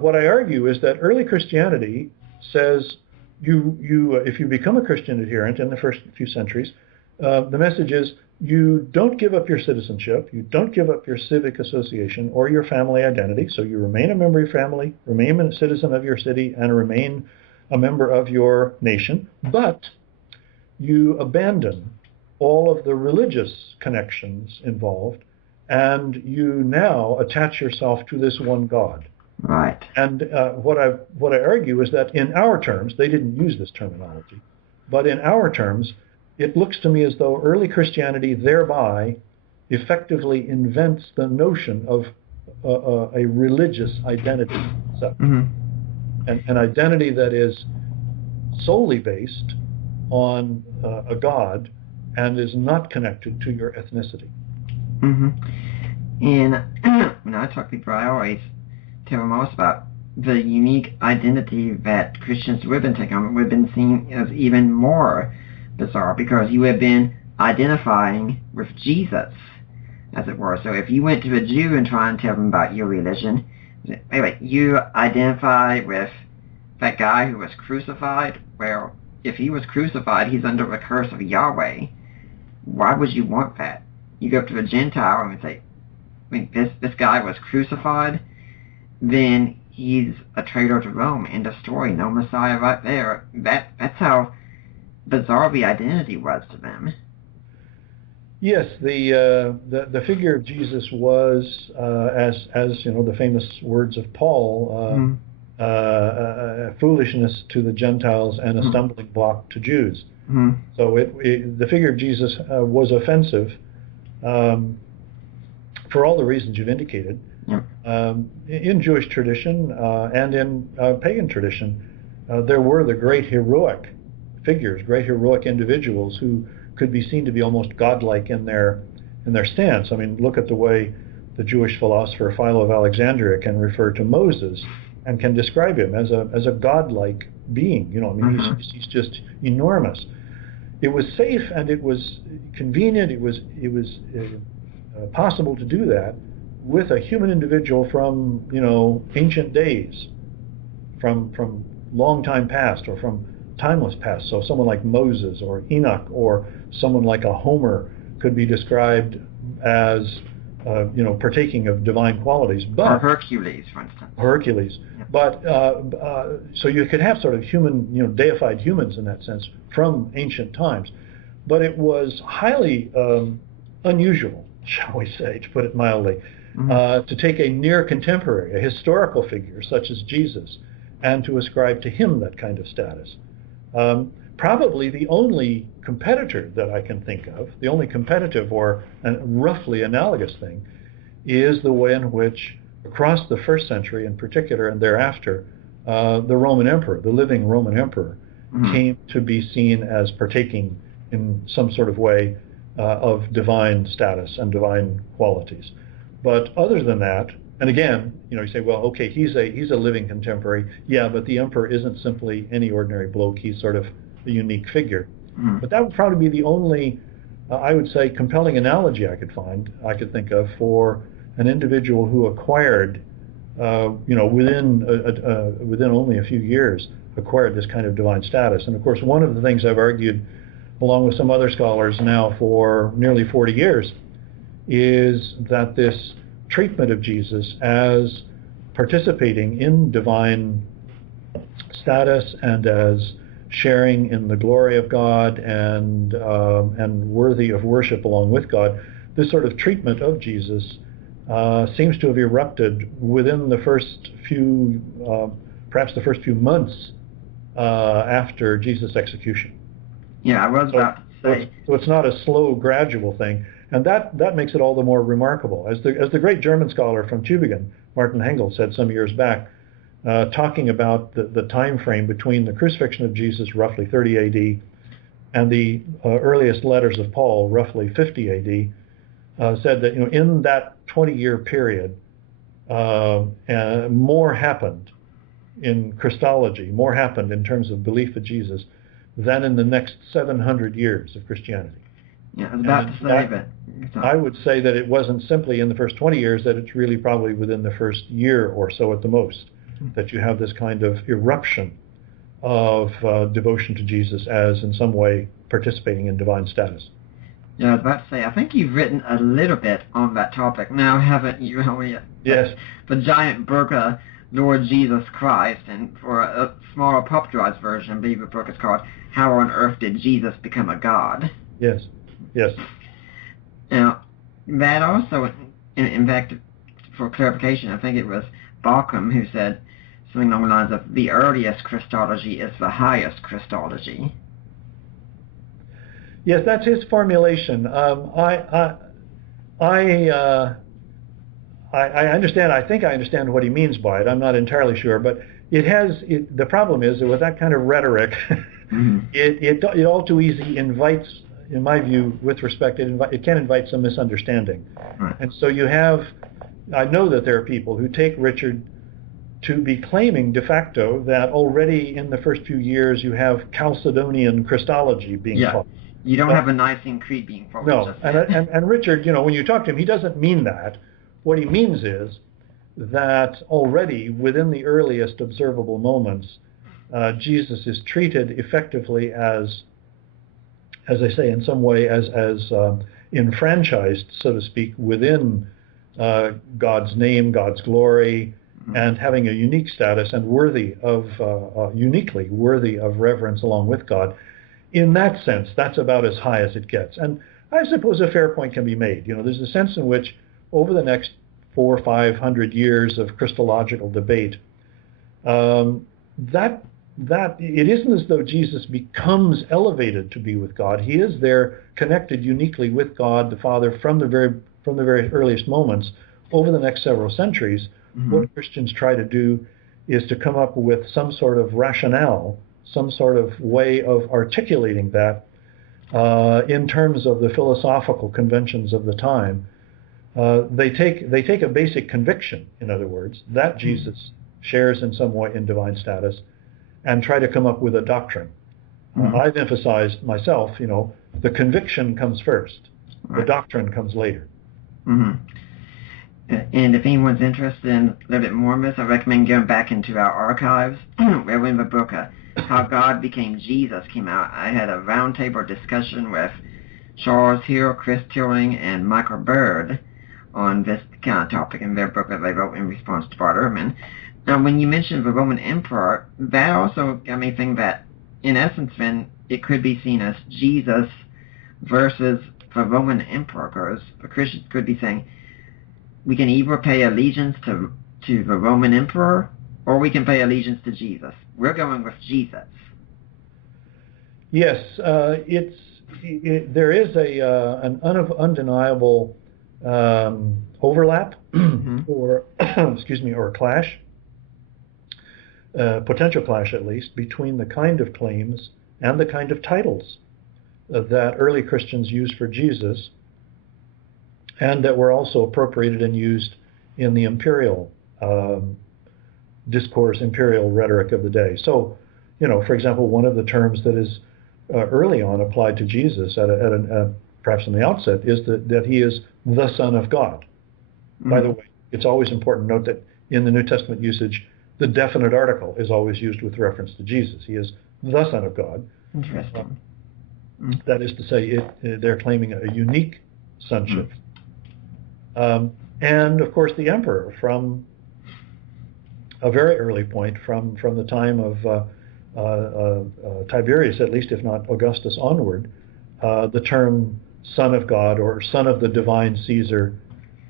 what I argue is that early Christianity says if you become a Christian adherent in the first few centuries, the message is you don't give up your citizenship, you don't give up your civic association or your family identity, so you remain a member of your family, remain a citizen of your city, and remain a member of your nation, but you abandon all of the religious connections involved, and you now attach yourself to this one God. Right. And what I argue is that in our terms, they didn't use this terminology, but in our terms, it looks to me as though early Christianity thereby effectively invents the notion of a religious identity. So, an identity that is solely based on a God and is not connected to your ethnicity. And when I talk to people, I always tell them also about the unique identity that Christians would have been taking on, would have been seen as even more bizarre, because you have been identifying with Jesus, as it were. So if you went to a Jew and tried to tell them about your religion, anyway, you identify with that guy who was crucified. Well, if he was crucified, he's under the curse of Yahweh. Why would you want that? You go up to a Gentile and say, this guy was crucified, then he's a traitor to Rome. End of story. No Messiah right there. That's how bizarre the identity was to them. Yes, the figure of Jesus was, as you know, the famous words of Paul, foolishness to the Gentiles and a stumbling block to Jews. So the figure of Jesus was offensive for all the reasons you've indicated. In Jewish tradition and in pagan tradition, there were the great heroic figures, great heroic individuals who could be seen to be almost godlike in their stance. I mean, look at the way the Jewish philosopher Philo of Alexandria can refer to Moses and can describe him as a godlike being. You know, I mean, he's just enormous. It was safe and it was convenient. It was possible to do that with a human individual from ancient days, from long time past or from timeless past. So someone like Moses or Enoch or someone like a Homer could be described as partaking of divine qualities. But, or Hercules, for instance. Hercules. Yeah. But so you could have sort of human, deified humans in that sense from ancient times. But it was highly unusual, shall we say, to put it mildly, to take a near contemporary, a historical figure such as Jesus, and to ascribe to him that kind of status. Probably the only competitor that I can think of, the only competitive or roughly analogous thing, is the way in which, across the first century in particular and thereafter, the Roman emperor, the living Roman emperor, came to be seen as partaking in some sort of way of divine status and divine qualities. But other than that, and again, you say, well, okay, he's a living contemporary. Yeah, but the emperor isn't simply any ordinary bloke. He's sort of a unique figure. But that would probably be the only, I would say, compelling analogy I could think of for an individual who acquired, within only a few years, acquired this kind of divine status. And of course, one of the things I've argued, along with some other scholars now for nearly 40 years, is that this treatment of Jesus as participating in divine status and as sharing in the glory of God and worthy of worship along with God, this sort of treatment of Jesus seems to have erupted within the first few, perhaps the first few months after Jesus' execution. Yeah, I was about to say. So it's not a slow, gradual thing, and that makes it all the more remarkable. As the great German scholar from Tübingen, Martin Hengel, said some years back, talking about the time frame between the crucifixion of Jesus, roughly 30 A.D., and the earliest letters of Paul, roughly 50 A.D., said that in that 20-year period, more happened in Christology, more happened in terms of belief in Jesus than in the next 700 years of Christianity. Yeah, I was about to say that. I would say that it wasn't simply in the first 20 years, that it's really probably within the first year or so at the most, that you have this kind of eruption of devotion to Jesus as in some way participating in divine status. Yeah, I was about to say, I think you've written a little bit on that topic now, haven't you, Elliot? Yes. The giant book, Lord Jesus Christ, and for a smaller popularized version, I believe the book is called How on Earth Did Jesus Become a God? Yes. Yes. Now, that also, in fact, for clarification, I think it was Balcom who said something along the lines of, the earliest Christology is the highest Christology. Yes, that's his formulation. I understand. I think I understand what he means by it. I'm not entirely sure, but the problem is that with that kind of rhetoric, it all too easy invites, in my view, with respect, it can invite some misunderstanding. Right. And so I know that there are people who take Richard to be claiming de facto that already in the first few years you have Chalcedonian Christology being taught. You don't have a Nicene Creed being followed. No, and Richard, when you talk to him, he doesn't mean that. What he means is that already within the earliest observable moments, Jesus is treated effectively as I say, in some way, as enfranchised, so to speak, within God's name, God's glory, and having a unique status and uniquely worthy of reverence along with God. In that sense, that's about as high as it gets. And I suppose a fair point can be made. There's a sense in which over the next 400 or 500 years of Christological debate, that it isn't as though Jesus becomes elevated to be with God. He is there connected uniquely with God the Father from the very earliest moments over the next several centuries. What Christians try to do is to come up with some sort of rationale, some sort of way of articulating that in terms of the philosophical conventions of the time. They take a basic conviction, in other words, that Jesus shares in some way in divine status, and try to come up with a doctrine. I've emphasized myself, the conviction comes first, the doctrine comes later. And if anyone's interested in a little bit more of this, I recommend going back into our archives, where when the book How God Became Jesus came out, I had a roundtable discussion with Charles Hill, Chris Tilling, and Michael Bird on this kind of topic in their book that they wrote in response to Bart Ehrman. Now, when you mentioned the Roman Emperor, that also got me thinking that, in essence, then, it could be seen as Jesus versus the Roman Emperor, because the Christians could be saying, we can either pay allegiance to the Roman Emperor, or we can pay allegiance to Jesus. We're going with Jesus. Yes, there is an undeniable overlap or excuse me, or a clash, potential clash at least, between the kind of claims and the kind of titles that early Christians used for Jesus, and that were also appropriated and used in the imperial discourse, imperial rhetoric of the day. So, for example, one of the terms that is early on applied to Jesus, perhaps in the outset, is that he is the Son of God. Mm-hmm. By the way, it's always important to note that in the New Testament usage, the definite article is always used with reference to Jesus. He is the Son of God. Interesting. That is to say, they're claiming a unique sonship. And of course, the emperor, from a very early point, from the time of Tiberius, at least, if not Augustus onward, the term Son of God or Son of the Divine Caesar,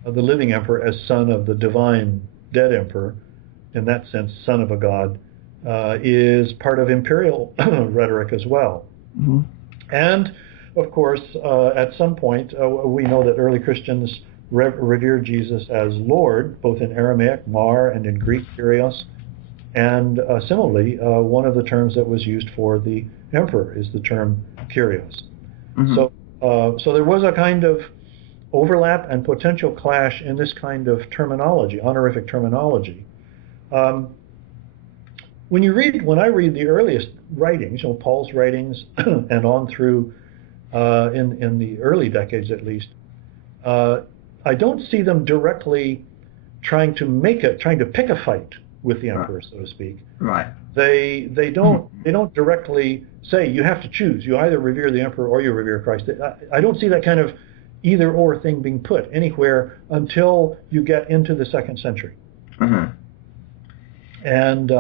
the living emperor, as son of the divine dead emperor, in that sense, son of a god, is part of imperial rhetoric as well. Mm-hmm. And of course, at some point, we know that early Christians revered Jesus as Lord, both in Aramaic, Mar, and in Greek, Kyrios. And similarly, one of the terms that was used for the emperor is the term Kyrios. Mm-hmm. So there was a kind of overlap and potential clash in this kind of terminology, honorific terminology. When I read the earliest writings, Paul's writings, and on through in the early decades at least, I don't see them directly trying to pick a fight with the emperor, so to speak. Right. They don't directly say you have to choose. You either revere the emperor or you revere Christ. I don't see that kind of either or thing being put anywhere until you get into the 2nd century. Mm-hmm. And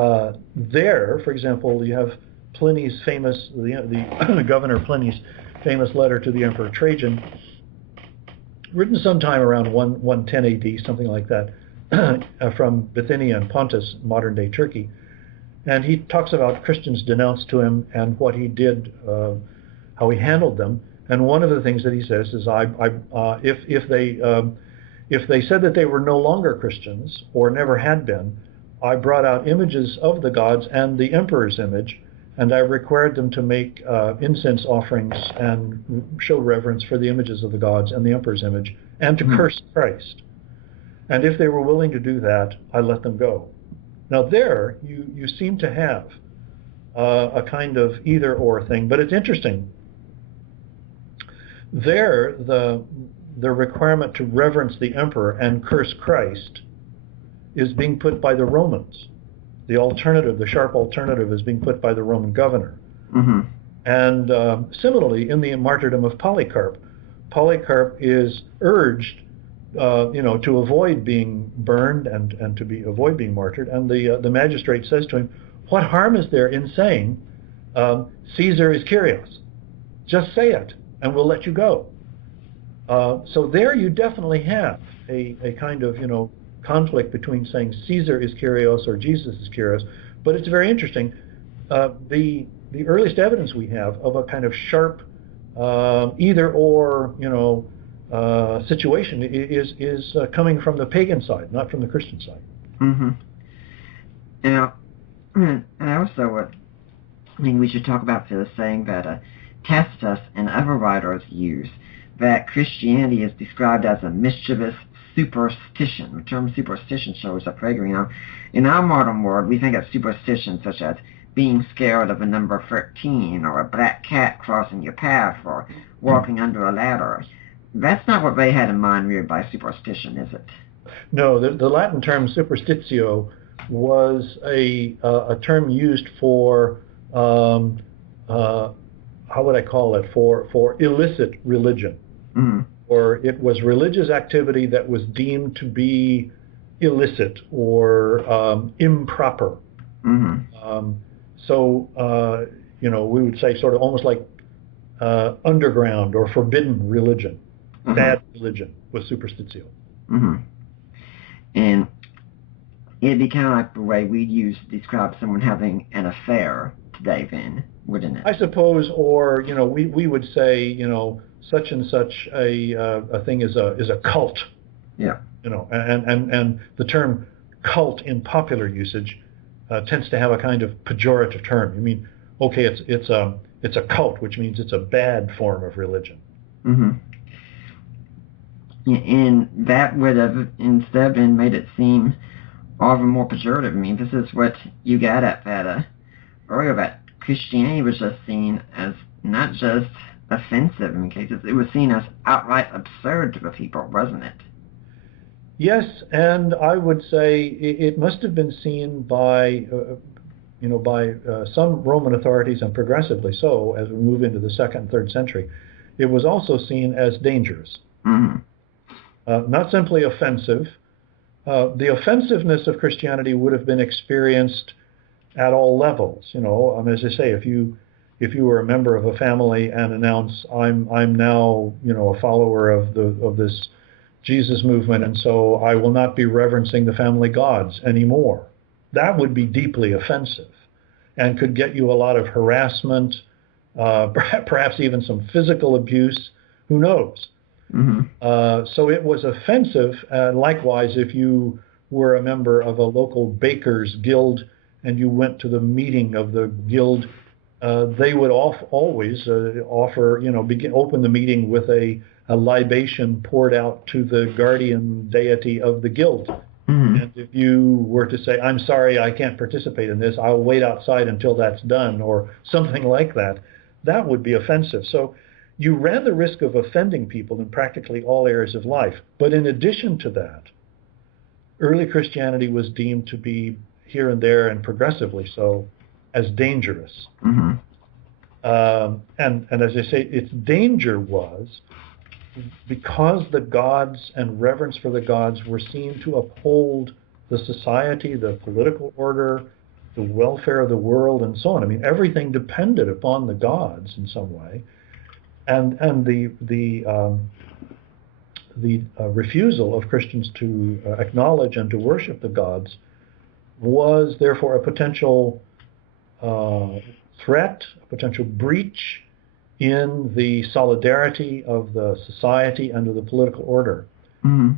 there, for example, you have Pliny's famous, the governor Pliny's famous letter to the Emperor Trajan, written sometime around 110 AD, something like that, from Bithynia and Pontus, modern-day Turkey. And he talks about Christians denounced to him and what he did, how he handled them. And one of the things that he says is, if they said that they were no longer Christians or never had been, I brought out images of the gods and the emperor's image, and I required them to make incense offerings and show reverence for the images of the gods and the emperor's image, and to curse Christ. And if they were willing to do that, I let them go. Now there, you seem to have a kind of either-or thing, but it's interesting. There, the requirement to reverence the emperor and curse Christ is being put by the Romans. The alternative, the sharp alternative, is being put by the Roman governor. Mm-hmm. And similarly, in the martyrdom of Polycarp is urged, to avoid being burned and to avoid being martyred. And the magistrate says to him, "What harm is there in saying Caesar is Kyrios? Just say it, and we'll let you go." So there you definitely have a kind of, conflict between saying Caesar is Kyrios or Jesus is Kyrios. But it's very interesting. The earliest evidence we have of a kind of sharp either or, situation is coming from the pagan side, not from the Christian side. Mm-hmm. Now, and also, I think we should talk about the saying that Tacitus and other writers use, that Christianity is described as a mischievous superstition. The term superstition shows up regularly. In our modern world, we think of superstitions such as being scared of the number 13, or a black cat crossing your path, or walking under a ladder. That's not what they had in mind really by superstition, is it? No, the Latin term superstitio was a term used for, how would I call it, for illicit religion. Mm-hmm. Or it was religious activity that was deemed to be illicit or improper. Mm-hmm. We would say sort of almost like underground or forbidden religion. Mm-hmm. Bad religion was superstitio. Mm-hmm. And it'd be kind of like the way we'd use to describe someone having an affair today then, wouldn't it? I suppose, or we would say such and such a thing is a cult. Yeah. And the term cult in popular usage tends to have a kind of pejorative term. You mean, okay, it's a cult, which means it's a bad form of religion. Mm-hmm. And that would have instead been made it seem all the more pejorative. I mean, this is what you got at that earlier, that Christianity was just seen as not just offensive in cases, it was seen as outright absurd to the people, wasn't it? Yes, and I would say it must have been seen by some Roman authorities, and progressively so as we move into the 2nd and 3rd century. It was also seen as dangerous. Mm-hmm. Not simply offensive. The offensiveness of Christianity would have been experienced at all levels. As I say, if you were a member of a family and announce, I'm now a follower of this Jesus movement, and so I will not be reverencing the family gods anymore, that would be deeply offensive and could get you a lot of harassment, perhaps even some physical abuse. Who knows? Mm-hmm. So it was offensive. Likewise, if you were a member of a local bakers guild and you went to the meeting of the guild, they would always offer, open the meeting with a libation poured out to the guardian deity of the guild. Mm-hmm. And if you were to say, I'm sorry, I can't participate in this, I'll wait outside until that's done, or something like that, that would be offensive. So you ran the risk of offending people in practically all areas of life. But in addition to that, early Christianity was deemed to be, here and there and progressively so, as dangerous. Mm-hmm. And as I say, its danger was because the gods and reverence for the gods were seen to uphold the society, the political order, the welfare of the world, and so on. I mean, everything depended upon the gods in some way. And the refusal of Christians to acknowledge and to worship the gods was therefore a potential threat, a potential breach in the solidarity of the society and of the political order. Mm-hmm.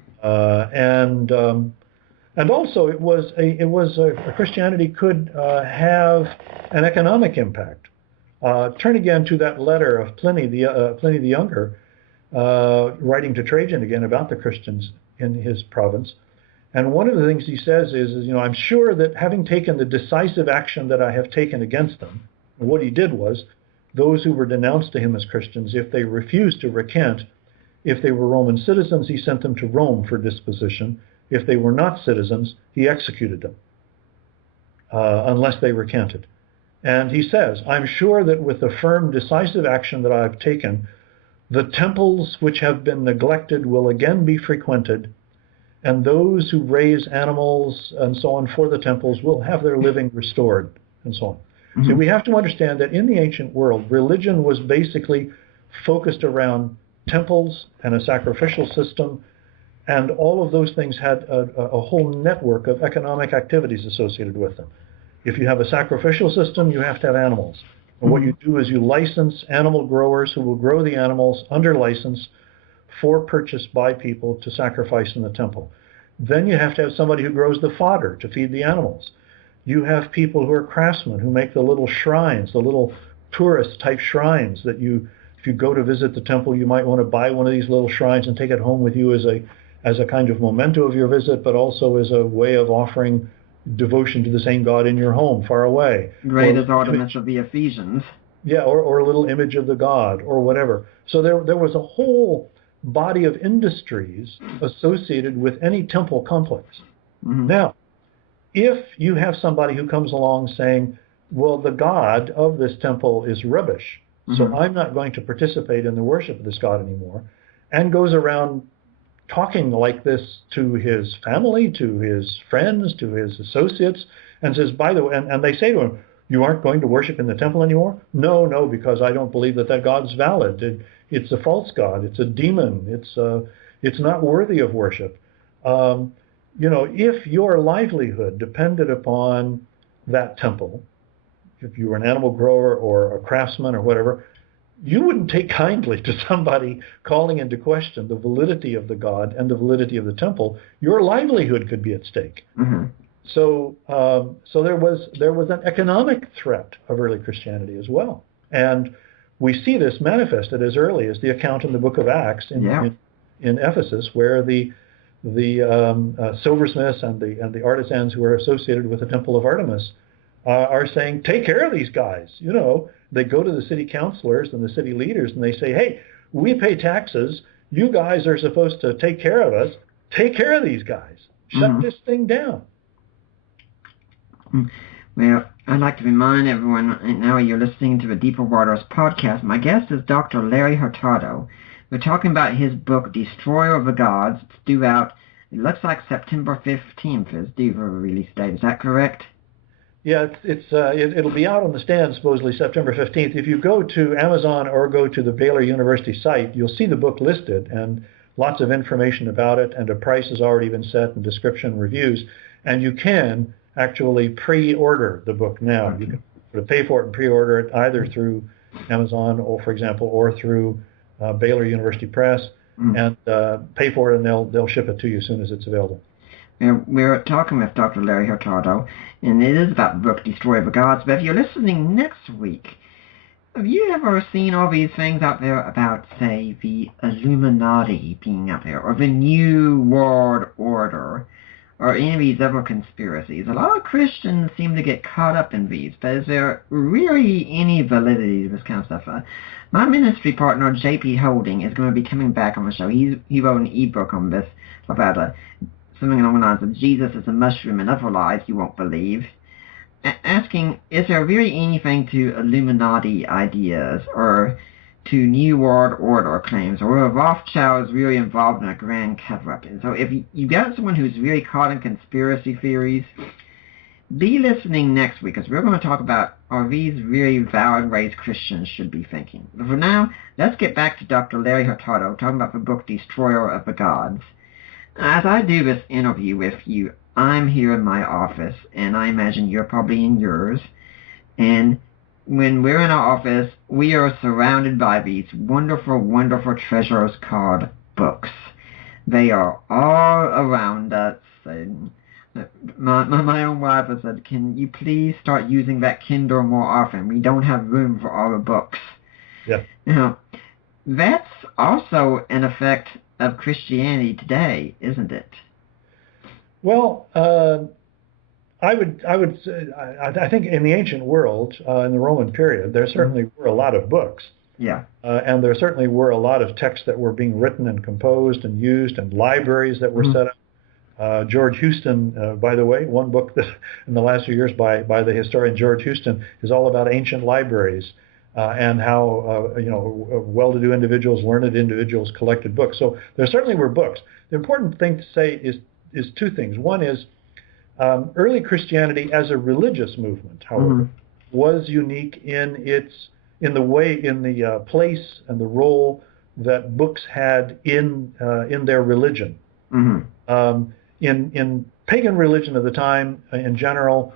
And also it was a Christianity could have an economic impact. Turn again to that letter of Pliny the Younger, writing to Trajan again about the Christians in his province. And one of the things he says is I'm sure that having taken the decisive action that I have taken against them, and what he did was, those who were denounced to him as Christians, if they refused to recant, if they were Roman citizens, he sent them to Rome for disposition. If they were not citizens, he executed them, unless they recanted. And he says, I'm sure that with the firm, decisive action that I have taken, the temples which have been neglected will again be frequented, and those who raise animals and so on for the temples will have their living restored, and so on. Mm-hmm. So we have to understand that in the ancient world, religion was basically focused around temples and a sacrificial system, and all of those things had a whole network of economic activities associated with them. If you have a sacrificial system, you have to have animals. And what you do is you license animal growers who will grow the animals under license for purchase by people to sacrifice in the temple. Then you have to have somebody who grows the fodder to feed the animals. You have people who are craftsmen who make the little shrines, the little tourist-type shrines that if you go to visit the temple, you might want to buy one of these little shrines and take it home with you as a kind of memento of your visit, but also as a way of offering devotion to the same God in your home, far away. Great as ornaments of the Ephesians. Yeah, or a little image of the God, or whatever. So there was a whole body of industries associated with any temple complex. Mm-hmm. Now, if you have somebody who comes along saying, well, the God of this temple is rubbish, so I'm not going to participate in the worship of this God anymore, and goes around talking like this to his family, to his friends, to his associates, and says, by the way, and they say to him, you aren't going to worship in the temple anymore? No, because I don't believe that God's valid. It's a false God. It's a demon. It's not worthy of worship. If your livelihood depended upon that temple, if you were an animal grower or a craftsman or whatever, you wouldn't take kindly to somebody calling into question the validity of the god and the validity of the temple. Your livelihood could be at stake. Mm-hmm. So there was an economic threat of early Christianity as well, and we see this manifested as early as the account in the book of Acts in Ephesus, where the silversmiths and the artisans who are associated with the temple of Artemis are saying, take care of these guys. You know, they go to the city councilors and the city leaders and they say, hey, we pay taxes. You guys are supposed to take care of us. Take care of these guys. Shut this thing down. Well, I'd like to remind everyone, now you're listening to the Deeper Waters podcast. My guest is Dr. Larry Hurtado. We're talking about his book, Destroyer of the Gods. It's due out, it looks like September 15th is due for a release date. Is that correct? Yeah, it'll be out on the stand supposedly September 15th. If you go to Amazon or go to the Baylor University site, you'll see the book listed and lots of information about it, and a price has already been set and description reviews. And you can actually pre-order the book now. Okay. You can pay for it and pre-order it either through Amazon or, for example, or through Baylor University Press, and pay for it, and they'll ship it to you as soon as it's available. We're talking with Dr. Larry Hurtado, and it is about the book Destroyer of the Gods. But if you're listening next week, have you ever seen all these things out there about, say, the Illuminati being out there, or the New World Order, or any of these other conspiracies? A lot of Christians seem to get caught up in these, but is there really any validity to this kind of stuff? My ministry partner, J.P. Holding, is going to be coming back on the show. He wrote an ebook on this about something along the lines of Jesus is a mushroom and other lies you won't believe. Asking, is there really anything to Illuminati ideas or to New World Order claims, or are Rothschilds really involved in a grand cover-up? And so if you got someone who's really caught in conspiracy theories, be listening next week, because we're going to talk about, are these really valid ways Christians should be thinking? But for now, let's get back to Dr. Larry Hurtado talking about the book Destroyer of the Gods. As I do this interview with you, I'm here in my office, and I imagine you're probably in yours. And when we're in our office, we are surrounded by these wonderful, wonderful treasures called books. They are all around us. And my own wife has said, can you please start using that Kindle more often? We don't have room for all the books. Yeah. Now, that's also an effect of Christianity today, isn't it? Well, I would say, I think in the ancient world, in the Roman period, there certainly were a lot of books. Yeah. And there certainly were a lot of texts that were being written and composed and used, and libraries that were set up. George Houston, by the way, one book that in the last few years by the historian George Houston is all about ancient libraries. And how well-to-do individuals, learned individuals collected books. So there certainly were books. The important thing to say is two things. One is early Christianity as a religious movement, however, was unique in the place and the role that books had in their religion. In pagan religion of the time, in general,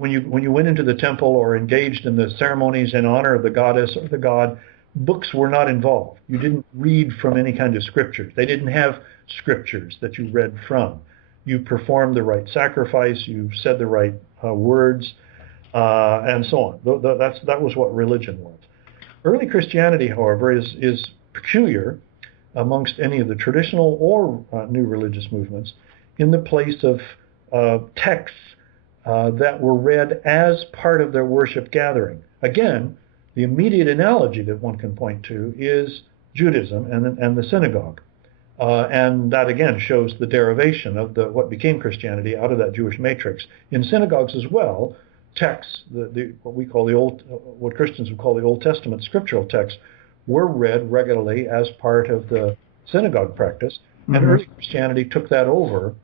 When you went into the temple or engaged in the ceremonies in honor of the goddess or the god, books were not involved. You didn't read from any kind of scriptures. They didn't have scriptures that you read from. You performed the right sacrifice. You said the right words, and so on. That was what religion was. Early Christianity, however, is peculiar amongst any of the traditional or new religious movements in the place of texts that were read as part of their worship gathering. Again, the immediate analogy that one can point to is Judaism and the synagogue. And that, again, shows the derivation of what became Christianity out of that Jewish matrix. In synagogues as well, texts, what Christians would call the Old Testament scriptural texts, were read regularly as part of the synagogue practice. And early Christianity took that over.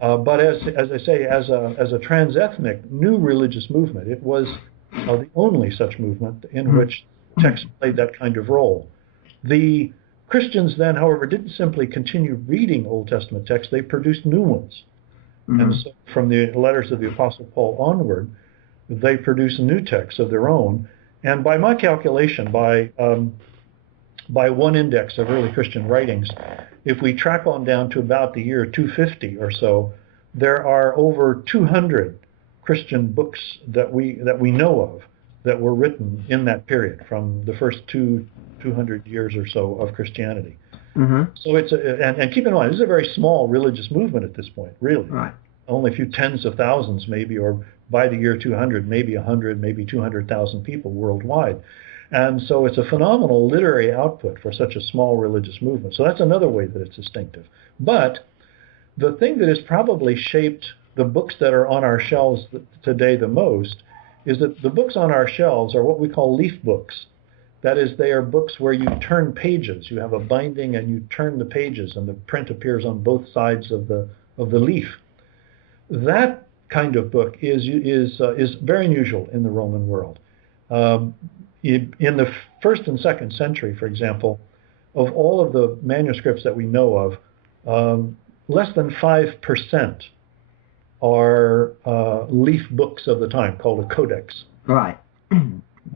But as I say, as a transethnic new religious movement, it was the only such movement in which text played that kind of role. The Christians then, however, didn't simply continue reading Old Testament texts, they produced new ones. And so from the letters of the Apostle Paul onward, they produce new texts of their own. And by my calculation, by one index of early Christian writings, if we track on down to about the year 250 or so, there are over 200 Christian books that we know of that were written in that period, from the first 200 years or so of Christianity. So it's and keep in mind, this is a very small religious movement at this point, really. Right. Only a few tens of thousands, maybe, or by the year 200, maybe 100, maybe 200,000 people worldwide. And so it's a phenomenal literary output for such a small religious movement. So that's another way that it's distinctive. But the thing that has probably shaped the books that are on our shelves today the most is that the books on our shelves are what we call leaf books. That is, they are books where you turn pages. You have a binding and you turn the pages, and the print appears on both sides of the leaf. That kind of book is very unusual in the Roman world. In the first and second century, for example, of all of the manuscripts that we know of, less than 5% are leaf books of the time, called a codex. Right.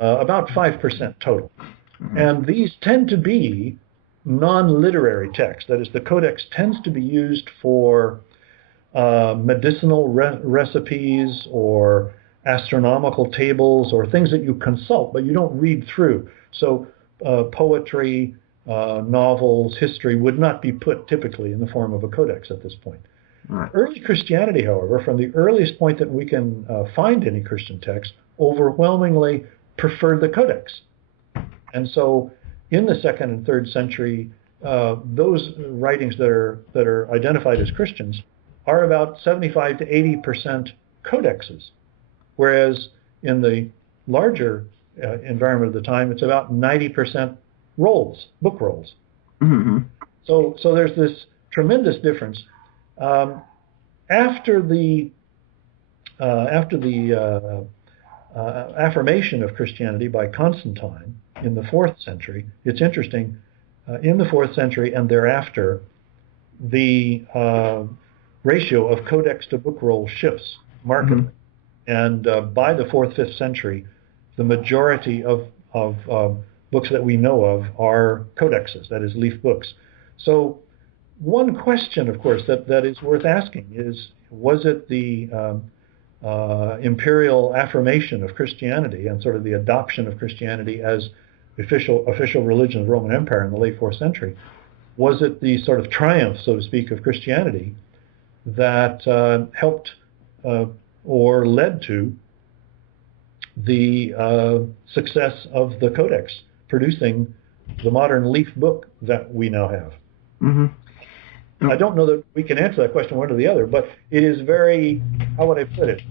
About 5% total. And these tend to be non-literary texts. That is, the codex tends to be used for medicinal recipes or astronomical tables or things that you consult, but you don't read through. So poetry, novels, history would not be put typically in the form of a codex at this point. Right. Early Christianity, however, from the earliest point that we can find any Christian text, overwhelmingly preferred the codex. And so in the second and third century, those writings that are identified as Christians are about 75 to 80% codexes, whereas in the larger environment of the time, it's about 90% rolls, book rolls. So there's this tremendous difference. After the affirmation of Christianity by Constantine in the 4th century, it's interesting, in the 4th century and thereafter, the ratio of codex to book roll shifts markedly. And by the 4th, 5th century, the majority of books that we know of are codexes, that is, leaf books. So one question, of course, that is worth asking is, was it the imperial affirmation of Christianity and sort of the adoption of Christianity as official religion of the Roman Empire in the late 4th century? Was it the sort of triumph, so to speak, of Christianity that helped or led to the success of the codex, producing the modern leaf book that we now have? I don't know that we can answer that question one or the other, but it is very, how would I put it?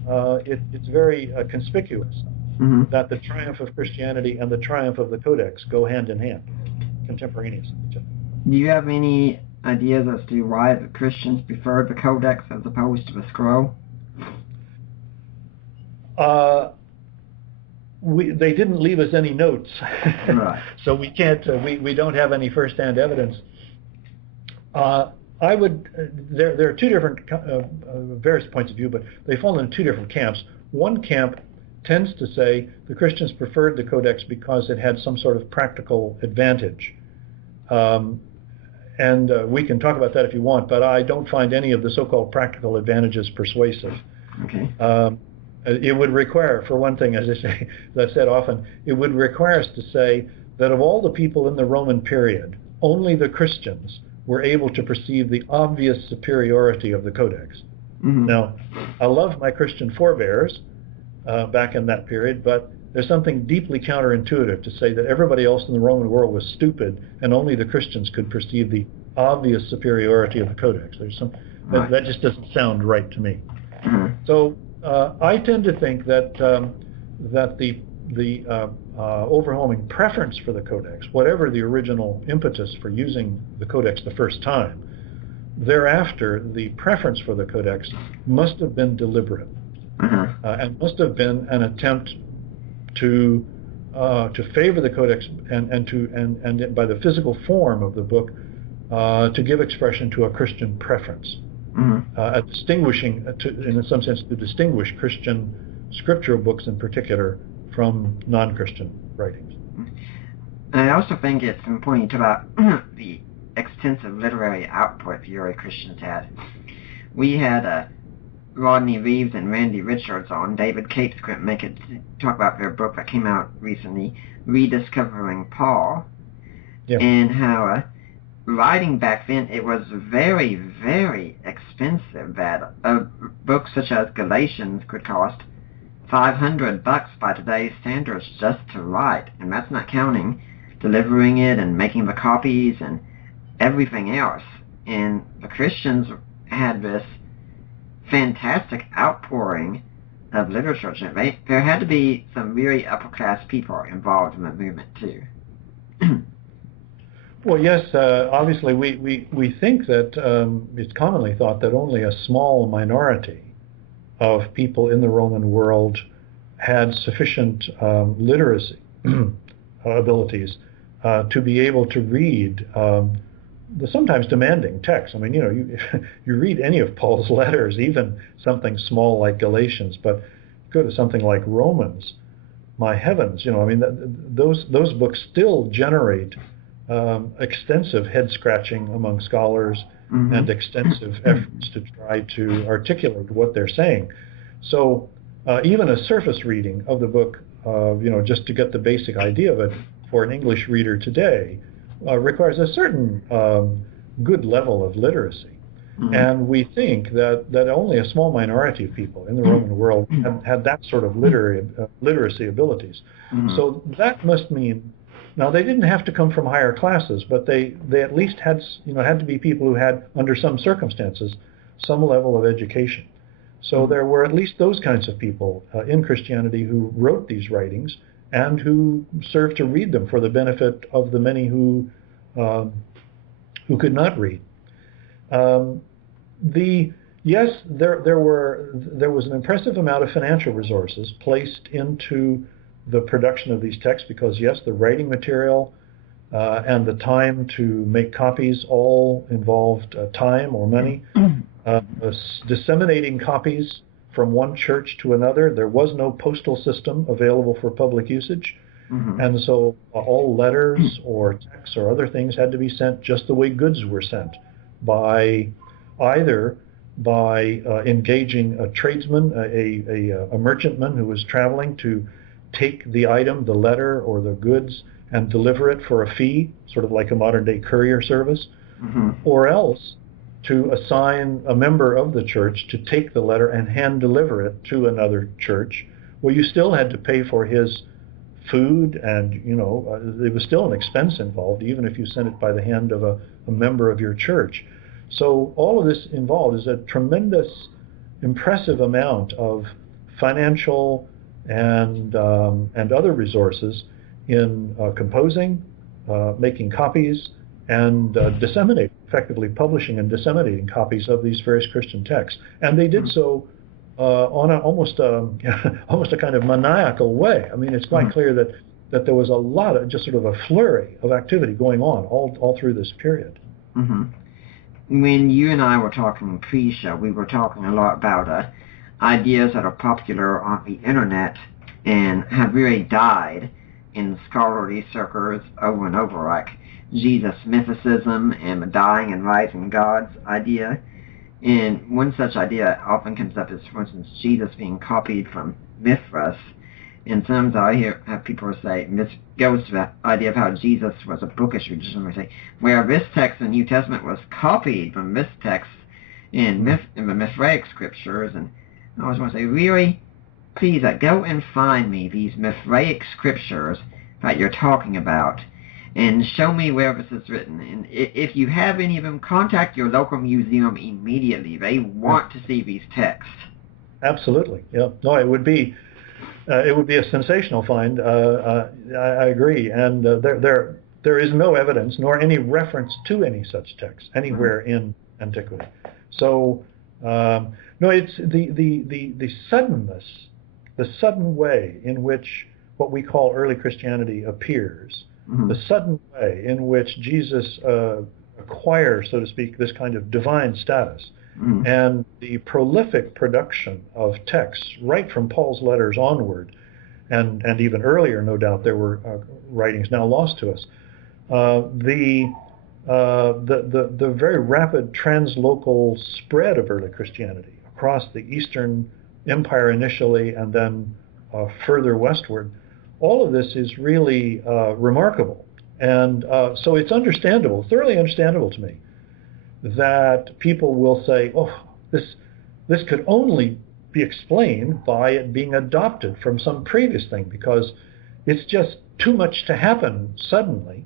It's very conspicuous that the triumph of Christianity and the triumph of the codex go hand in hand, contemporaneous with each other. Do you have any ideas as to why the Christians preferred the codex as opposed to the scroll? They didn't leave us any notes, Right. So we can't. We don't have any first-hand evidence. I would. There are two different various points of view, but they fall into two different camps. One camp tends to say the Christians preferred the codex because it had some sort of practical advantage. And we can talk about that if you want, but I don't find any of the so-called practical advantages persuasive. Okay. It would require, for one thing, as I've said often, it would require us to say that of all the people in the Roman period, only the Christians were able to perceive the obvious superiority of the codex. Now, I love my Christian forebears back in that period, but there's something deeply counterintuitive to say that everybody else in the Roman world was stupid and only the Christians could perceive the obvious superiority of the codex. There's some that just doesn't sound right to me. So I tend to think that the overwhelming preference for the codex, whatever the original impetus for using the codex the first time, thereafter the preference for the codex must have been deliberate and must have been an attempt to favor the codex and by the physical form of the book to give expression to a Christian preference. distinguishing, in some sense, to distinguish Christian scriptural books in particular from non-Christian writings. I also think it's important to talk about the extensive literary output the early Christians had. We had Rodney Reeves and Randy Richards on. David Cates couldn't make it to talk about their book that came out recently, Rediscovering Paul, and how writing back then, it was very, very expensive. That books such as Galatians could cost $500 by today's standards just to write, and that's not counting delivering it and making the copies and everything else. And the Christians had this fantastic outpouring of literature. There had to be some really upper-class people involved in the movement, too. Well, yes, obviously we think that it's commonly thought that only a small minority of people in the Roman world had sufficient literacy abilities to be able to read the sometimes demanding text. I mean, you read any of Paul's letters, even something small like Galatians, but go to something like Romans, my heavens, those books still generate extensive head-scratching among scholars and extensive efforts to try to articulate what they're saying. So even a surface reading of the book, just to get the basic idea of it for an English reader today, requires a certain good level of literacy. And we think that only a small minority of people in the Roman world had that sort of literacy abilities. So that must mean, now they didn't have to come from higher classes, but they at least had to be people who had, under some circumstances, some level of education. So there were at least those kinds of people in Christianity who wrote these writings and who served to read them for the benefit of the many who could not read. There was an impressive amount of financial resources placed into the production of these texts because, yes, the writing material and the time to make copies all involved time or money. Disseminating copies from one church to another. There was no postal system available for public usage. And so all letters or texts or other things had to be sent just the way goods were sent, either by engaging a tradesman, a merchantman who was traveling to take the item, the letter or the goods, and deliver it for a fee, sort of like a modern-day courier service, or else to assign a member of the church to take the letter and hand-deliver it to another church, where you still had to pay for his food, and there was still an expense involved, even if you sent it by the hand of a member of your church. So all of this involved is a tremendous, impressive amount of financial and other resources in composing, making copies, and effectively publishing and disseminating copies of these various Christian texts. And they did so on almost a kind of maniacal way. I mean, it's quite clear that there was a lot of just sort of a flurry of activity going on all through this period. When you and I were talking pre-show, we were talking a lot about ideas that are popular on the internet and have really died in scholarly circles over and over, like Jesus mythicism and the dying and rising gods idea. And one such idea often comes up is, for instance, Jesus being copied from Mithras. And sometimes I have people say this goes to the idea of how Jesus was a bookish tradition. We say, where this text in the New Testament was copied from this text in the Mithraic scriptures. And I always want to say, really, please go and find me these Mithraic scriptures that you're talking about and show me where this is written. And if you have any of them, contact your local museum immediately. They want to see these texts. Absolutely. Yeah. No, it would be a sensational find. I agree. And there is no evidence nor any reference to any such text anywhere in antiquity. So no, it's the suddenness, the sudden way in which what we call early Christianity appears, the sudden way in which Jesus acquires, so to speak, this kind of divine status, And the prolific production of texts, right from Paul's letters onward, and even earlier, no doubt, there were writings now lost to us. The very rapid translocal spread of early Christianity across the Eastern Empire initially, and then further westward, all of this is really remarkable. And so it's understandable, thoroughly understandable to me, that people will say, oh, this could only be explained by it being adopted from some previous thing, because it's just too much to happen suddenly.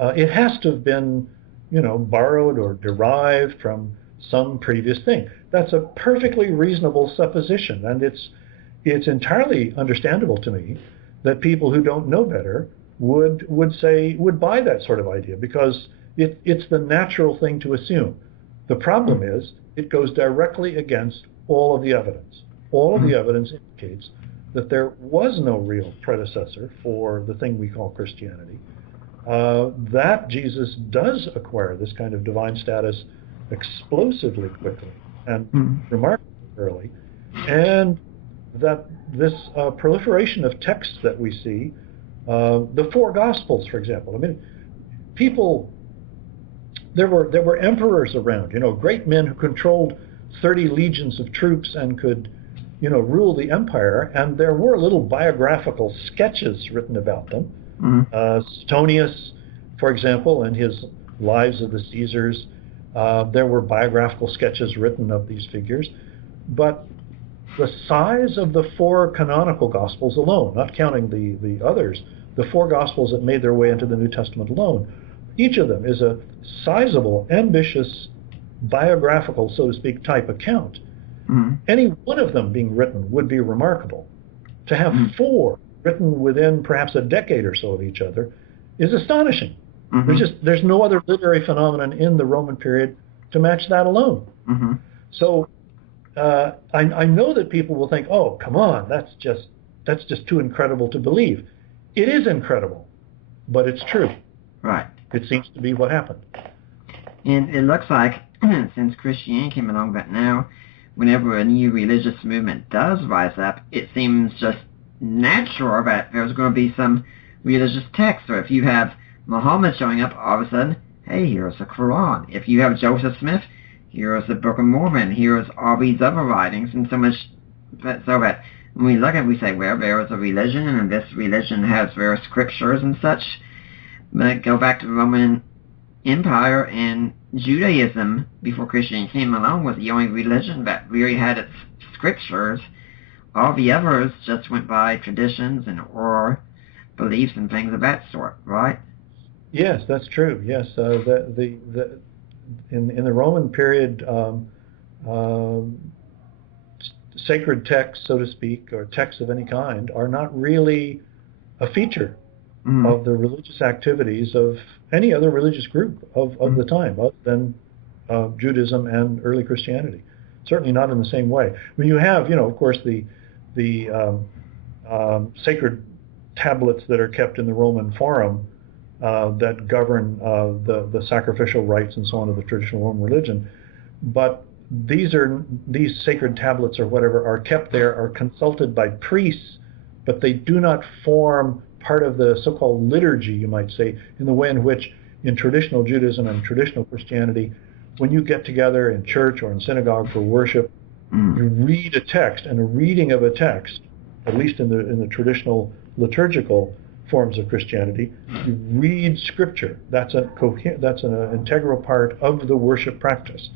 It has to have been, borrowed or derived from some previous thing. That's a perfectly reasonable supposition, and it's entirely understandable to me that people who don't know better would buy that sort of idea, because it's the natural thing to assume. The problem is it goes directly against all of the evidence. All of the evidence indicates that there was no real predecessor for the thing we call Christianity, that Jesus does acquire this kind of divine status explosively quickly and remarkably early, and that this proliferation of texts that we see, the four Gospels, for example. I mean, there were emperors around, great men who controlled 30 legions of troops and could, rule the empire, and there were little biographical sketches written about them. Suetonius, for example, in his Lives of the Caesars, there were biographical sketches written of these figures. But the size of the four canonical Gospels alone, not counting the others, the four Gospels that made their way into the New Testament alone, each of them is a sizable, ambitious, biographical, so to speak, type account. Any one of them being written would be remarkable. To have four written within perhaps a decade or so of each other is astonishing. There's no other literary phenomenon in the Roman period to match that alone. So I know that people will think, oh, come on, that's just too incredible to believe. It is incredible, but it's true. Right. It seems to be what happened. And it looks like, since Christianity came along, that now, whenever a new religious movement does rise up, it seems just natural that there's going to be some religious text. Or if you have Muhammad showing up, all of a sudden, hey, here's the Quran. If you have Joseph Smith, here's the Book of Mormon. Here's all these other writings, and so that when we look at it, we say, well, there is a religion, and this religion has various scriptures and such. But go back to the Roman Empire, and Judaism, before Christianity came along, was the only religion that really had its scriptures. All the others just went by traditions and or beliefs and things of that sort, right? Yes, that's true. Yes, in the Roman period, sacred texts, so to speak, or texts of any kind, are not really a feature of the religious activities of any other religious group of the time, other than Judaism and early Christianity. Certainly not in the same way. When you have, of course, the sacred tablets that are kept in the Roman Forum that govern the sacrificial rites and so on of the traditional Roman religion, but these sacred tablets or whatever are kept there, are consulted by priests, but they do not form part of the so-called liturgy, you might say, in the way in which in traditional Judaism and traditional Christianity, when you get together in church or in synagogue for worship, you read a text, and a reading of a text, at least in the traditional liturgical forms of Christianity, you read Scripture. That's an integral part of the worship practice.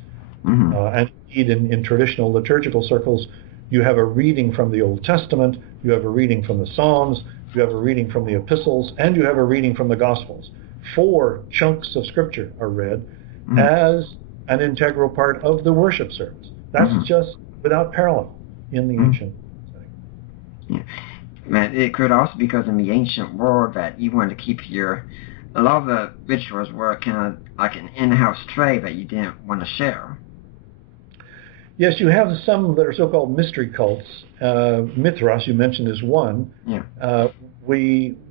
And indeed, in traditional liturgical circles, you have a reading from the Old Testament, you have a reading from the Psalms, you have a reading from the Epistles, and you have a reading from the Gospels. 4 chunks of Scripture are read as an integral part of the worship service. That's just without parallel in the ancient setting. Yeah. It could also be because in the ancient world that you wanted to keep a lot of the rituals were kind of like an in-house trade that you didn't want to share. Yes, you have some that are so-called mystery cults. Mithras, you mentioned, is one. Yeah.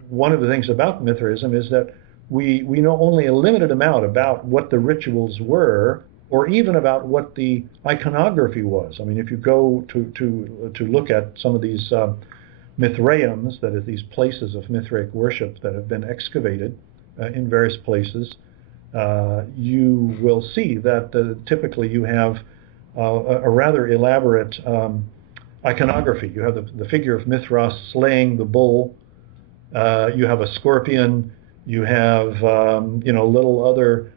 One of the things about Mithraism is that we know only a limited amount about what the rituals were or even about what the iconography was. I mean, if you go to look at some of these Mithraeums, that is, these places of Mithraic worship that have been excavated in various places, you will see that typically you have a rather elaborate iconography. You have the figure of Mithras slaying the bull. You have a scorpion. You have little other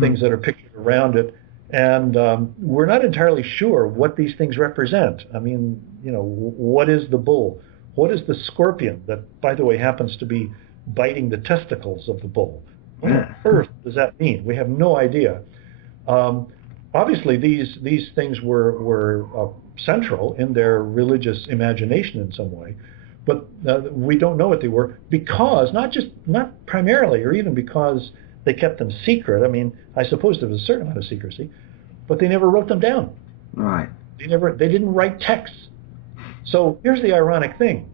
things that are pictured around it. And we're not entirely sure what these things represent. I mean, what is the bull? What is the scorpion that, by the way, happens to be biting the testicles of the bull? What on earth does that mean? We have no idea. Obviously, these things were central in their religious imagination in some way, but we don't know what they were because not primarily, or even because they kept them secret. I mean, I suppose there was a certain amount of secrecy, but they never wrote them down. Right. They didn't write texts. So here's the ironic thing.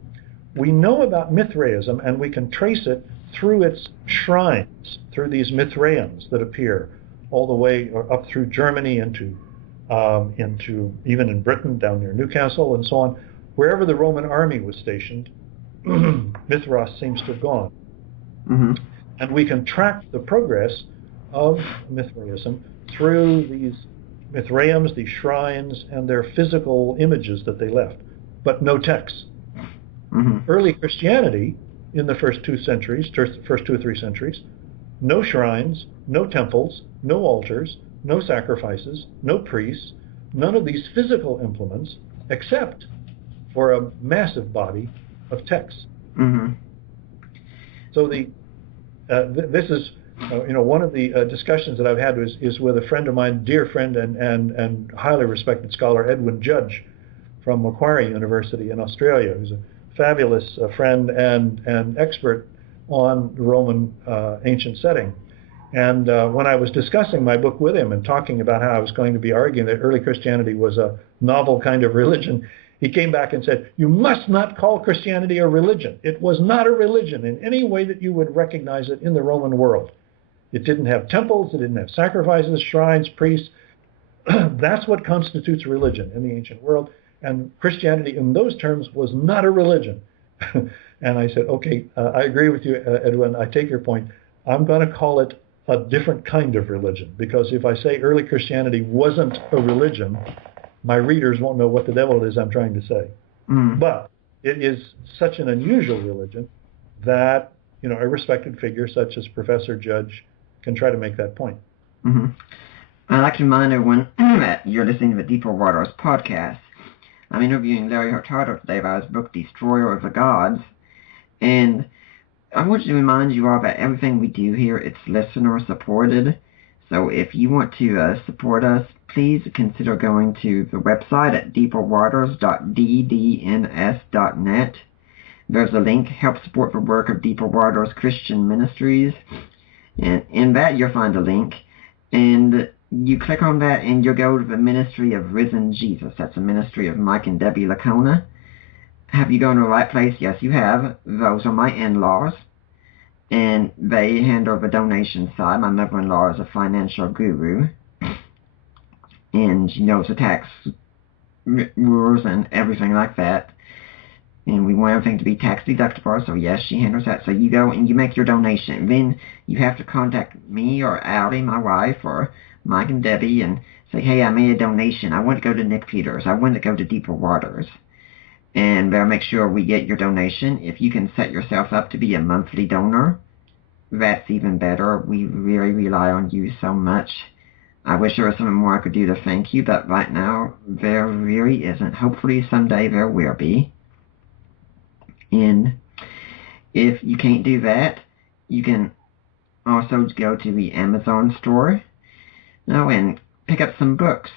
We know about Mithraism, and we can trace it through its shrines, through these Mithraeums that appear all the way up through Germany into even in Britain, down near Newcastle and so on. Wherever the Roman army was stationed, Mithras seems to have gone. Mm-hmm. And we can track the progress of Mithraism through these Mithraeums, these shrines, and their physical images that they left, but no texts. Mm-hmm. Early Christianity, in the first 2 or 3 centuries, no shrines, no temples, no altars, no sacrifices, no priests, none of these physical implements, except for a massive body of texts. Mm-hmm. So this is one of the discussions that I've had is with a friend of mine, dear friend and highly respected scholar, Edwin Judge from Macquarie University in Australia, who's a fabulous friend and expert on the Roman ancient setting. And when I was discussing my book with him and talking about how I was going to be arguing that early Christianity was a novel kind of religion, he came back and said, "You must not call Christianity a religion. It was not a religion in any way that you would recognize it in the Roman world. It didn't have temples, it didn't have sacrifices, shrines, priests. That's what constitutes religion in the ancient world. And Christianity in those terms was not a religion." And I said, okay, I agree with you, Edwin. I take your point. I'm going to call it a different kind of religion, because if I say early Christianity wasn't a religion, my readers won't know what the devil it is I'm trying to say. Mm. But it is such an unusual religion that a respected figure such as Professor Judge can try to make that point. Mm-hmm. I'd like to remind everyone that you're listening to the Deeper Waters podcast. I'm interviewing Larry Hurtado today about his book, Destroyer of the Gods. And I want to remind you all that everything we do here, it's listener supported. So if you want to support us, please consider going to the website at deeperwaters.ddns.net. There's a link, Help Support the Work of Deeper Waters Christian Ministries. And in that you'll find a link. And you click on that and you'll go to the Ministry of Risen Jesus. That's the ministry of Mike and Debbie Lacona. Have you gone to the right place? Yes, you have. Those are my in-laws. And they handle the donation side. My mother-in-law is a financial guru. And she knows the tax rules and everything like that. And we want everything to be tax deductible, so yes, she handles that. So you go and you make your donation. Then you have to contact me or Allie, my wife, or Mike and Debbie, and say, hey, I made a donation. I want to go to Nick Peters. I want to go to Deeper Waters. And they'll make sure we get your donation. If you can set yourself up to be a monthly donor, that's even better. We really rely on you so much. I wish there was something more I could do to thank you, but right now there really isn't. Hopefully someday there will be. And if you can't do that, you can also go to the Amazon store and pick up some books.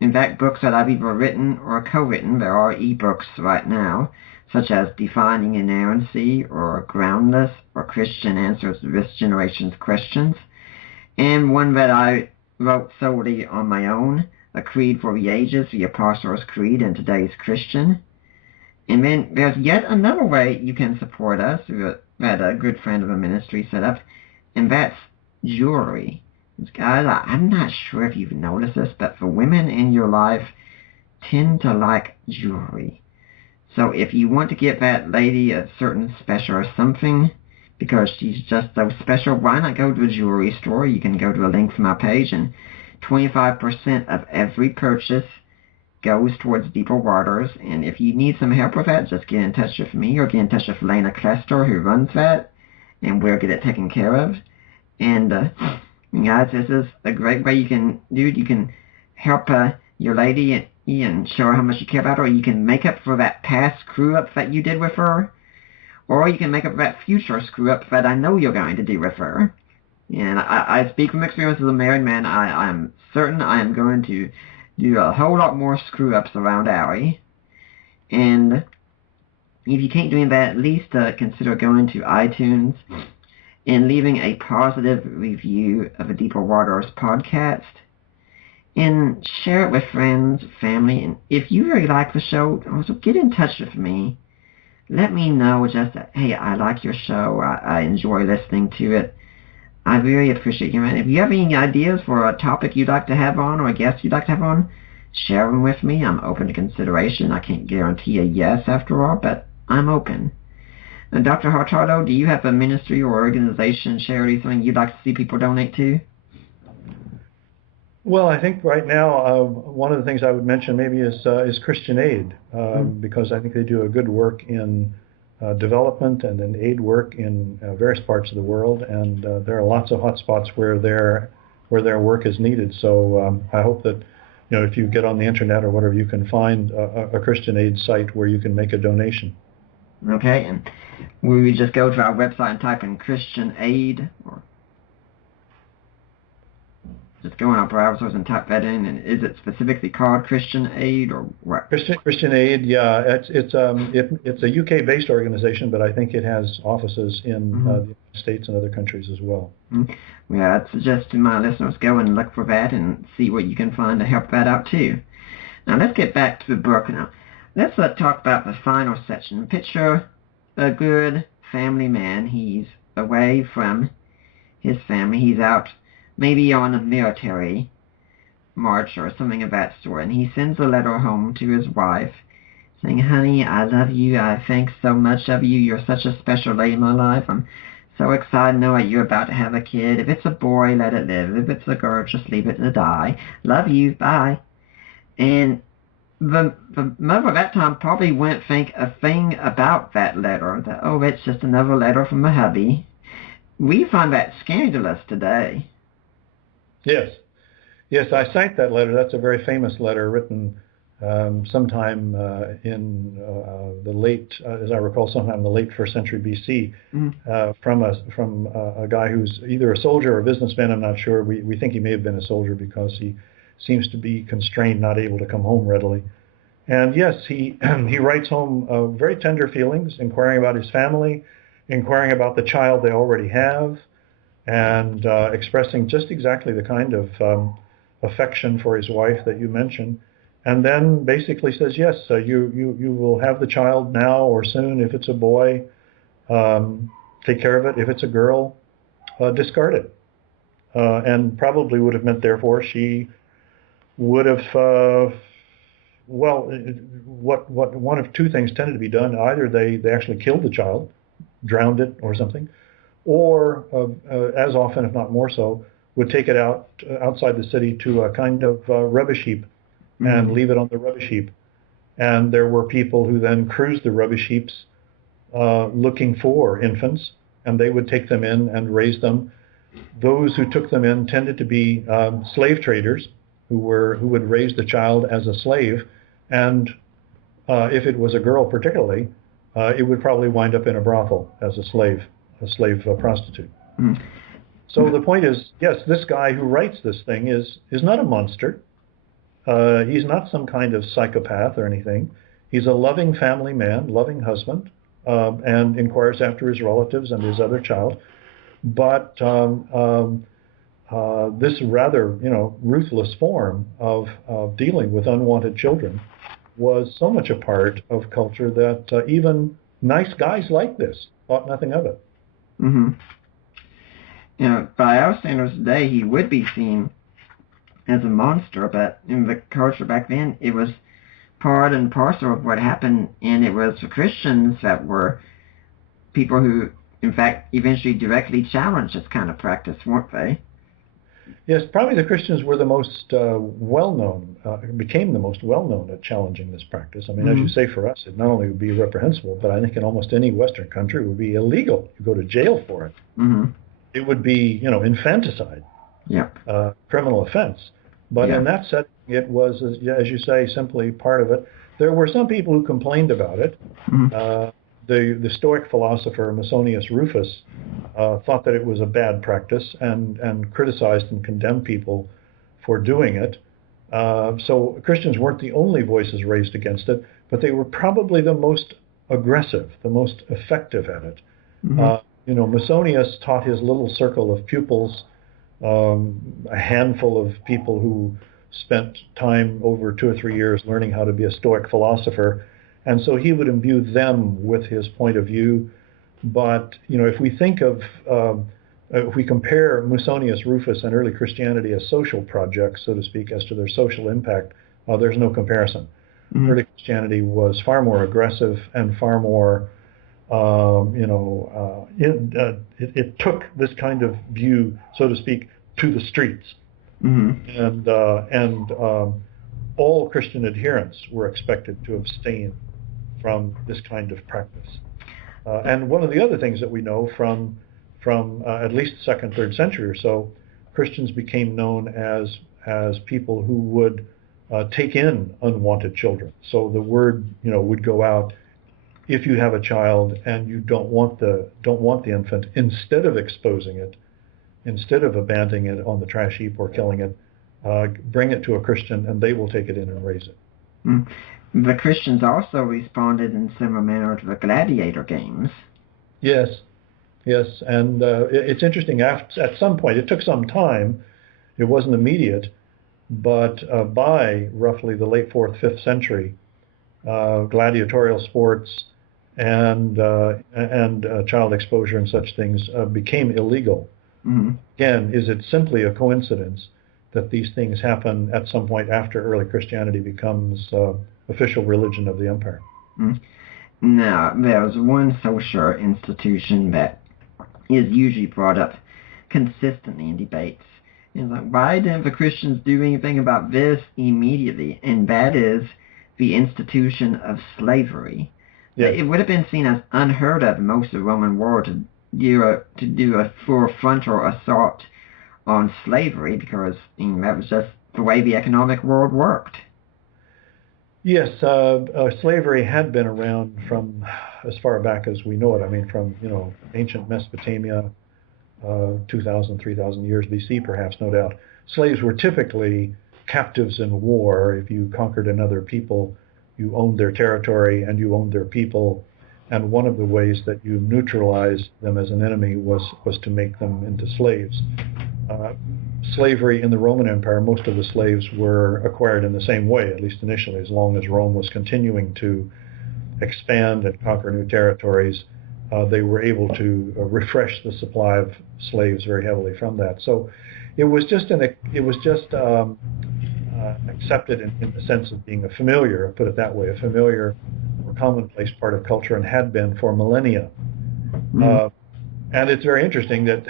In fact, books that I've either written or co-written. There are ebooks right now, such as Defining Inerrancy or Groundless or Christian Answers to This Generation's Questions, and one that I wrote solely on my own, A Creed for the Ages, the Apostles' Creed in Today's Christian. And then there's yet another way you can support us that a good friend of the ministry set up, and that's jewelry. Guys, I'm not sure if you've noticed this, but for women in your life tend to like jewelry. So if you want to get that lady a certain special or something because she's just so special, why not go to a jewelry store? You can go to a link from my page, and 25% of every purchase goes towards Deeper Waters. And if you need some help with that, just get in touch with me or get in touch with Lena Clester, who runs that, and we'll get it taken care of. And guys, this is a great way you can do it. You can help your lady and show her how much you care about her. Or you can make up for that past screw-up that you did with her. Or you can make up for that future screw-up that I know you're going to do with her. And I speak from experience as a married man. I'm certain I am going to do a whole lot more screw-ups around Allie. And if you can't do that, at least consider going to iTunes and leaving a positive review of a Deeper Waters podcast. And share it with friends, family, and if you really like the show, also get in touch with me. Let me know just that, hey, I like your show, I enjoy listening to it. I really appreciate you, man. If you have any ideas for a topic you'd like to have on or a guest you'd like to have on, share them with me. I'm open to consideration. I can't guarantee a yes after all, but I'm open. And Dr. Hurtado, do you have a ministry or organization, charity, something you'd like to see people donate to? Well, I think right now one of the things I would mention maybe is Christian Aid, because I think they do a good work in development and in aid work in various parts of the world, and there are lots of hotspots where their work is needed. So I hope that if you get on the internet or whatever, you can find a Christian Aid site where you can make a donation. Okay, and we just go to our website and type in Christian Aid, or just go on our browsers and type that in, and is it specifically called Christian Aid or what? Christian Aid, yeah, it's a UK-based organization, but I think it has offices in the United States and other countries as well. Yeah, I'd suggest to my listeners go and look for that and see what you can find to help that out too. Now let's get back to the book now. Let's talk about the final section. Picture a good family man. He's away from his family. He's out maybe on a military march or something of that sort, and he sends a letter home to his wife saying, honey, I love you. I think so much of you. You're such a special lady in my life. I'm so excited knowing you're about to have a kid. If it's a boy, let it live. If it's a girl, just leave it to die. Love you. Bye. And the mother at that time probably wouldn't think a thing about that letter, that, oh, it's just another letter from a hubby. We find that scandalous today. Yes, I cite that letter. That's a very famous letter written sometime in the late, as I recall, sometime in the late 1st century BC, from a guy who's either a soldier or a businessman. I'm not sure. We think he may have been a soldier because he seems to be constrained, not able to come home readily. And yes, he writes home very tender feelings, inquiring about his family, inquiring about the child they already have, and expressing just exactly the kind of affection for his wife that you mentioned. And then basically says, yes, you will have the child now or soon. If it's a boy, take care of it. If it's a girl, discard it. And probably would have meant, therefore, she would have, what one of two things tended to be done. Either they actually killed the child, drowned it or something, or as often, if not more so, would take it outside the city to a kind of rubbish heap and leave it on the rubbish heap. And there were people who then cruised the rubbish heaps looking for infants, and they would take them in and raise them. Those who took them in tended to be slave traders who would raise the child as a slave, and if it was a girl particularly, it would probably wind up in a brothel as a slave prostitute. So the point is, yes, this guy who writes this thing is not a monster. He's not some kind of psychopath or anything. He's a loving family man, loving husband, and inquires after his relatives and his other child. But this rather, ruthless form of dealing with unwanted children was so much a part of culture that even nice guys like this thought nothing of it. by our standards today, he would be seen as a monster, but in the culture back then, it was part and parcel of what happened, and it was the Christians that were people who, in fact, eventually directly challenged this kind of practice, weren't they? Yes, probably the Christians were the most well-known, became the most well-known at challenging this practice. I mean, as you say, for us, it not only would be reprehensible, but I think in almost any Western country it would be illegal. You go to jail for it. It would be, infanticide, criminal offense. But in that setting, it was, as you say, simply part of it. There were some people who complained about it. The Stoic philosopher Musonius Rufus thought that it was a bad practice and criticized and condemned people for doing it. So Christians weren't the only voices raised against it, but they were probably the most aggressive, the most effective at it. Musonius taught his little circle of pupils, a handful of people who spent time over 2 or 3 years learning how to be a Stoic philosopher. And so he would imbue them with his point of view. But, if we think of, if we compare Musonius Rufus and early Christianity as social projects, so to speak, as to their social impact, there's no comparison. Early Christianity was far more aggressive and far more, it took this kind of view, so to speak, to the streets. And all Christian adherents were expected to abstain from this kind of practice. And one of the other things that we know from at least the 2nd, 3rd century or so, Christians became known as people who would take in unwanted children. So the word, would go out, if you have a child and you don't want the infant, instead of exposing it, instead of abandoning it on the trash heap or killing it, bring it to a Christian and they will take it in and raise it. The Christians also responded in similar manner to the gladiator games. Yes, and it's interesting. At some point, it took some time. It wasn't immediate, but by roughly the late 4th, 5th century, gladiatorial sports and child exposure and such things became illegal. Again, is it simply a coincidence that these things happen at some point after early Christianity becomes official religion of the empire? Now, there's one social institution that is usually brought up consistently in debates. It's like, why didn't the Christians do anything about this immediately? And that is the institution of slavery. Yes. It would have been seen as unheard of in most of the Roman world to do a full frontal assault on slavery, because that was just the way the economic world worked. Yes, slavery had been around from as far back as we know it. I mean, from ancient Mesopotamia, 2,000, 3,000 years BC, perhaps, no doubt. Slaves were typically captives in war. If you conquered another people, you owned their territory and you owned their people. And one of the ways that you neutralized them as an enemy was to make them into slaves. Slavery in the Roman Empire, most of the slaves were acquired in the same way, at least initially, as long as Rome was continuing to expand and conquer new territories. They were able to refresh the supply of slaves very heavily from that. So it was just accepted in the sense of being a familiar, put it that way, a familiar or commonplace part of culture, and had been for millennia. And it's very interesting that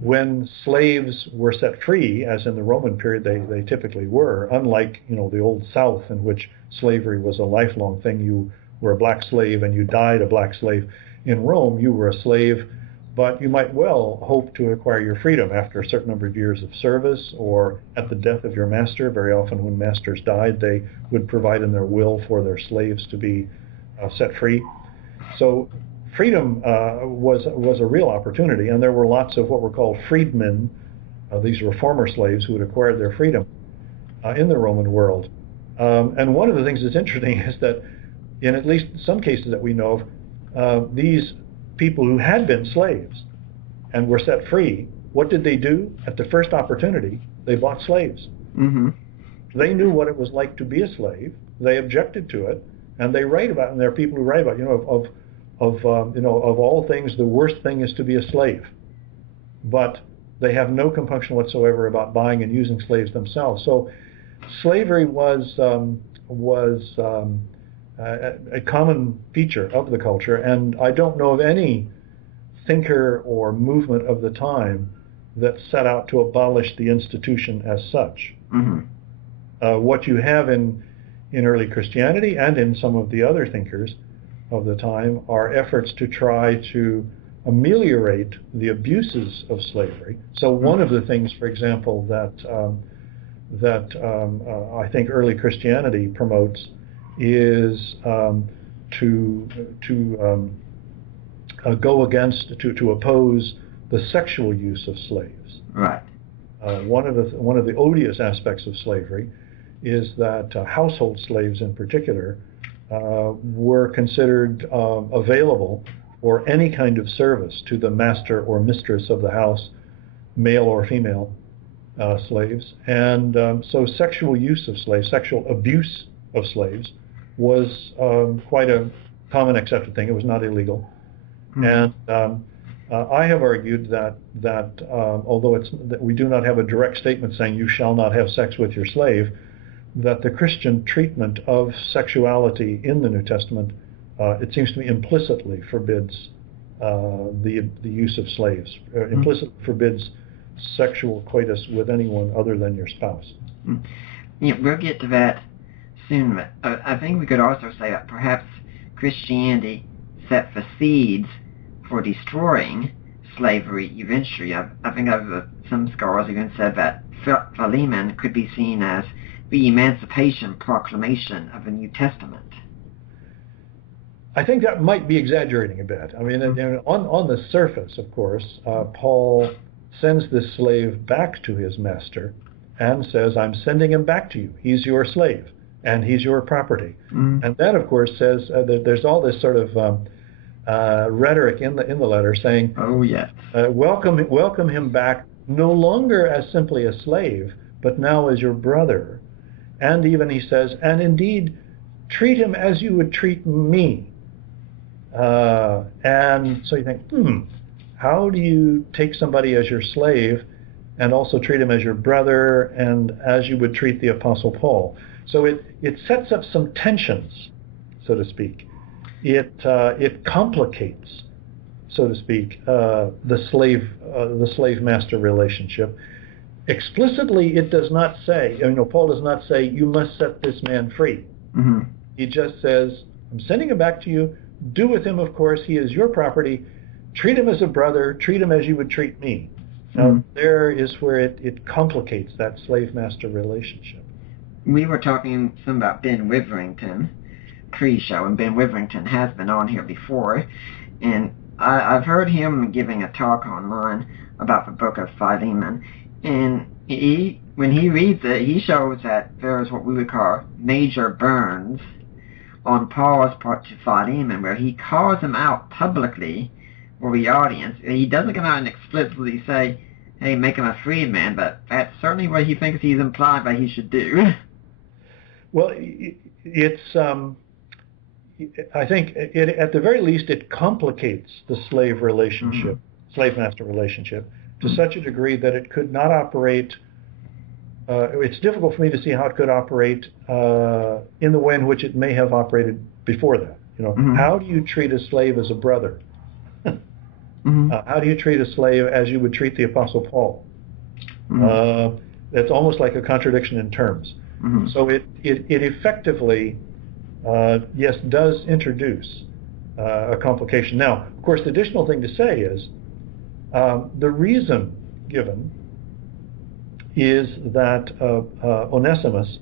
when slaves were set free, as in the Roman period they typically were, unlike the old South, in which slavery was a lifelong thing. You were a black slave and you died a black slave. In Rome, you were a slave, but you might well hope to acquire your freedom after a certain number of years of service or at the death of your master. Very often when masters died, they would provide in their will for their slaves to be set free. So freedom was a real opportunity, and there were lots of what were called freedmen. These were former slaves who had acquired their freedom in the Roman world. And one of the things that's interesting is that in at least some cases that we know of, these people who had been slaves and were set free, what did they do? At the first opportunity, they bought slaves. They knew what it was like to be a slave. They objected to it, and they write about it. And there are people who write about, of all things, the worst thing is to be a slave. but they have no compunction whatsoever about buying and using slaves themselves. So slavery was a common feature of the culture, and I don't know of any thinker or movement of the time that set out to abolish the institution as such. Mm-hmm. What you have in early Christianity and in some of the other thinkers of the time are efforts to try to ameliorate the abuses of slavery. So one of the things, for example, that I think early Christianity promotes is to go against, to oppose the sexual use of slaves. Right. One of the odious aspects of slavery is that household slaves in particular were considered available for any kind of service to the master or mistress of the house, male or female slaves. And so sexual use of slaves, sexual abuse of slaves was quite a common accepted thing. It was not illegal. Mm-hmm. And I have argued that although that we do not have a direct statement saying you shall not have sex with your slave, that the Christian treatment of sexuality in the New Testament, it seems to me, implicitly forbids the use of slaves, implicitly forbids sexual coitus with anyone other than your spouse. Yeah, we'll get to that soon, but I think we could also say that perhaps Christianity set the seeds for destroying slavery eventually. I think some scholars even said that Philemon could be seen as the Emancipation Proclamation of the New Testament. I think that might be exaggerating a bit. I mean, on the surface, of course, Paul sends this slave back to his master and says, I'm sending him back to you. He's your slave, and he's your property. Mm. And that, of course, says there's all this sort of rhetoric in the letter saying, oh, yes. Welcome him back no longer as simply a slave, but now as your brother. And even he says, and indeed, treat him as you would treat me. And so you think, how do you take somebody as your slave and also treat him as your brother and as you would treat the Apostle Paul? So it sets up some tensions, so to speak. It complicates, so to speak, the slave-master relationship. Explicitly, it does not say, Paul does not say, you must set this man free. Mm-hmm. He just says, I'm sending him back to you. Do with him, of course, he is your property. Treat him as a brother. Treat him as you would treat me. Now, there is where it complicates that slave-master relationship. We were talking some about Ben Witherington pre-show, and Ben Witherington has been on here before, and I've heard him giving a talk online about the book of Philemon, and when he reads it, he shows that there's what we would call major burns on Paul's part to Philemon, where he calls him out publicly for the audience. He doesn't come out and explicitly say, hey, make him a free man, but that's certainly what he thinks he's implied that he should do. Well, it's I think at the very least it complicates the slave relationship, slave-master relationship, to such a degree that it could not operate. It's difficult for me to see how it could operate in the way in which it may have operated before that. How do you treat a slave as a brother? How do you treat a slave as you would treat the Apostle Paul? That's almost like a contradiction in terms. So it effectively, yes, does introduce a complication. Now, of course, the additional thing to say is the reason given is that Onesimus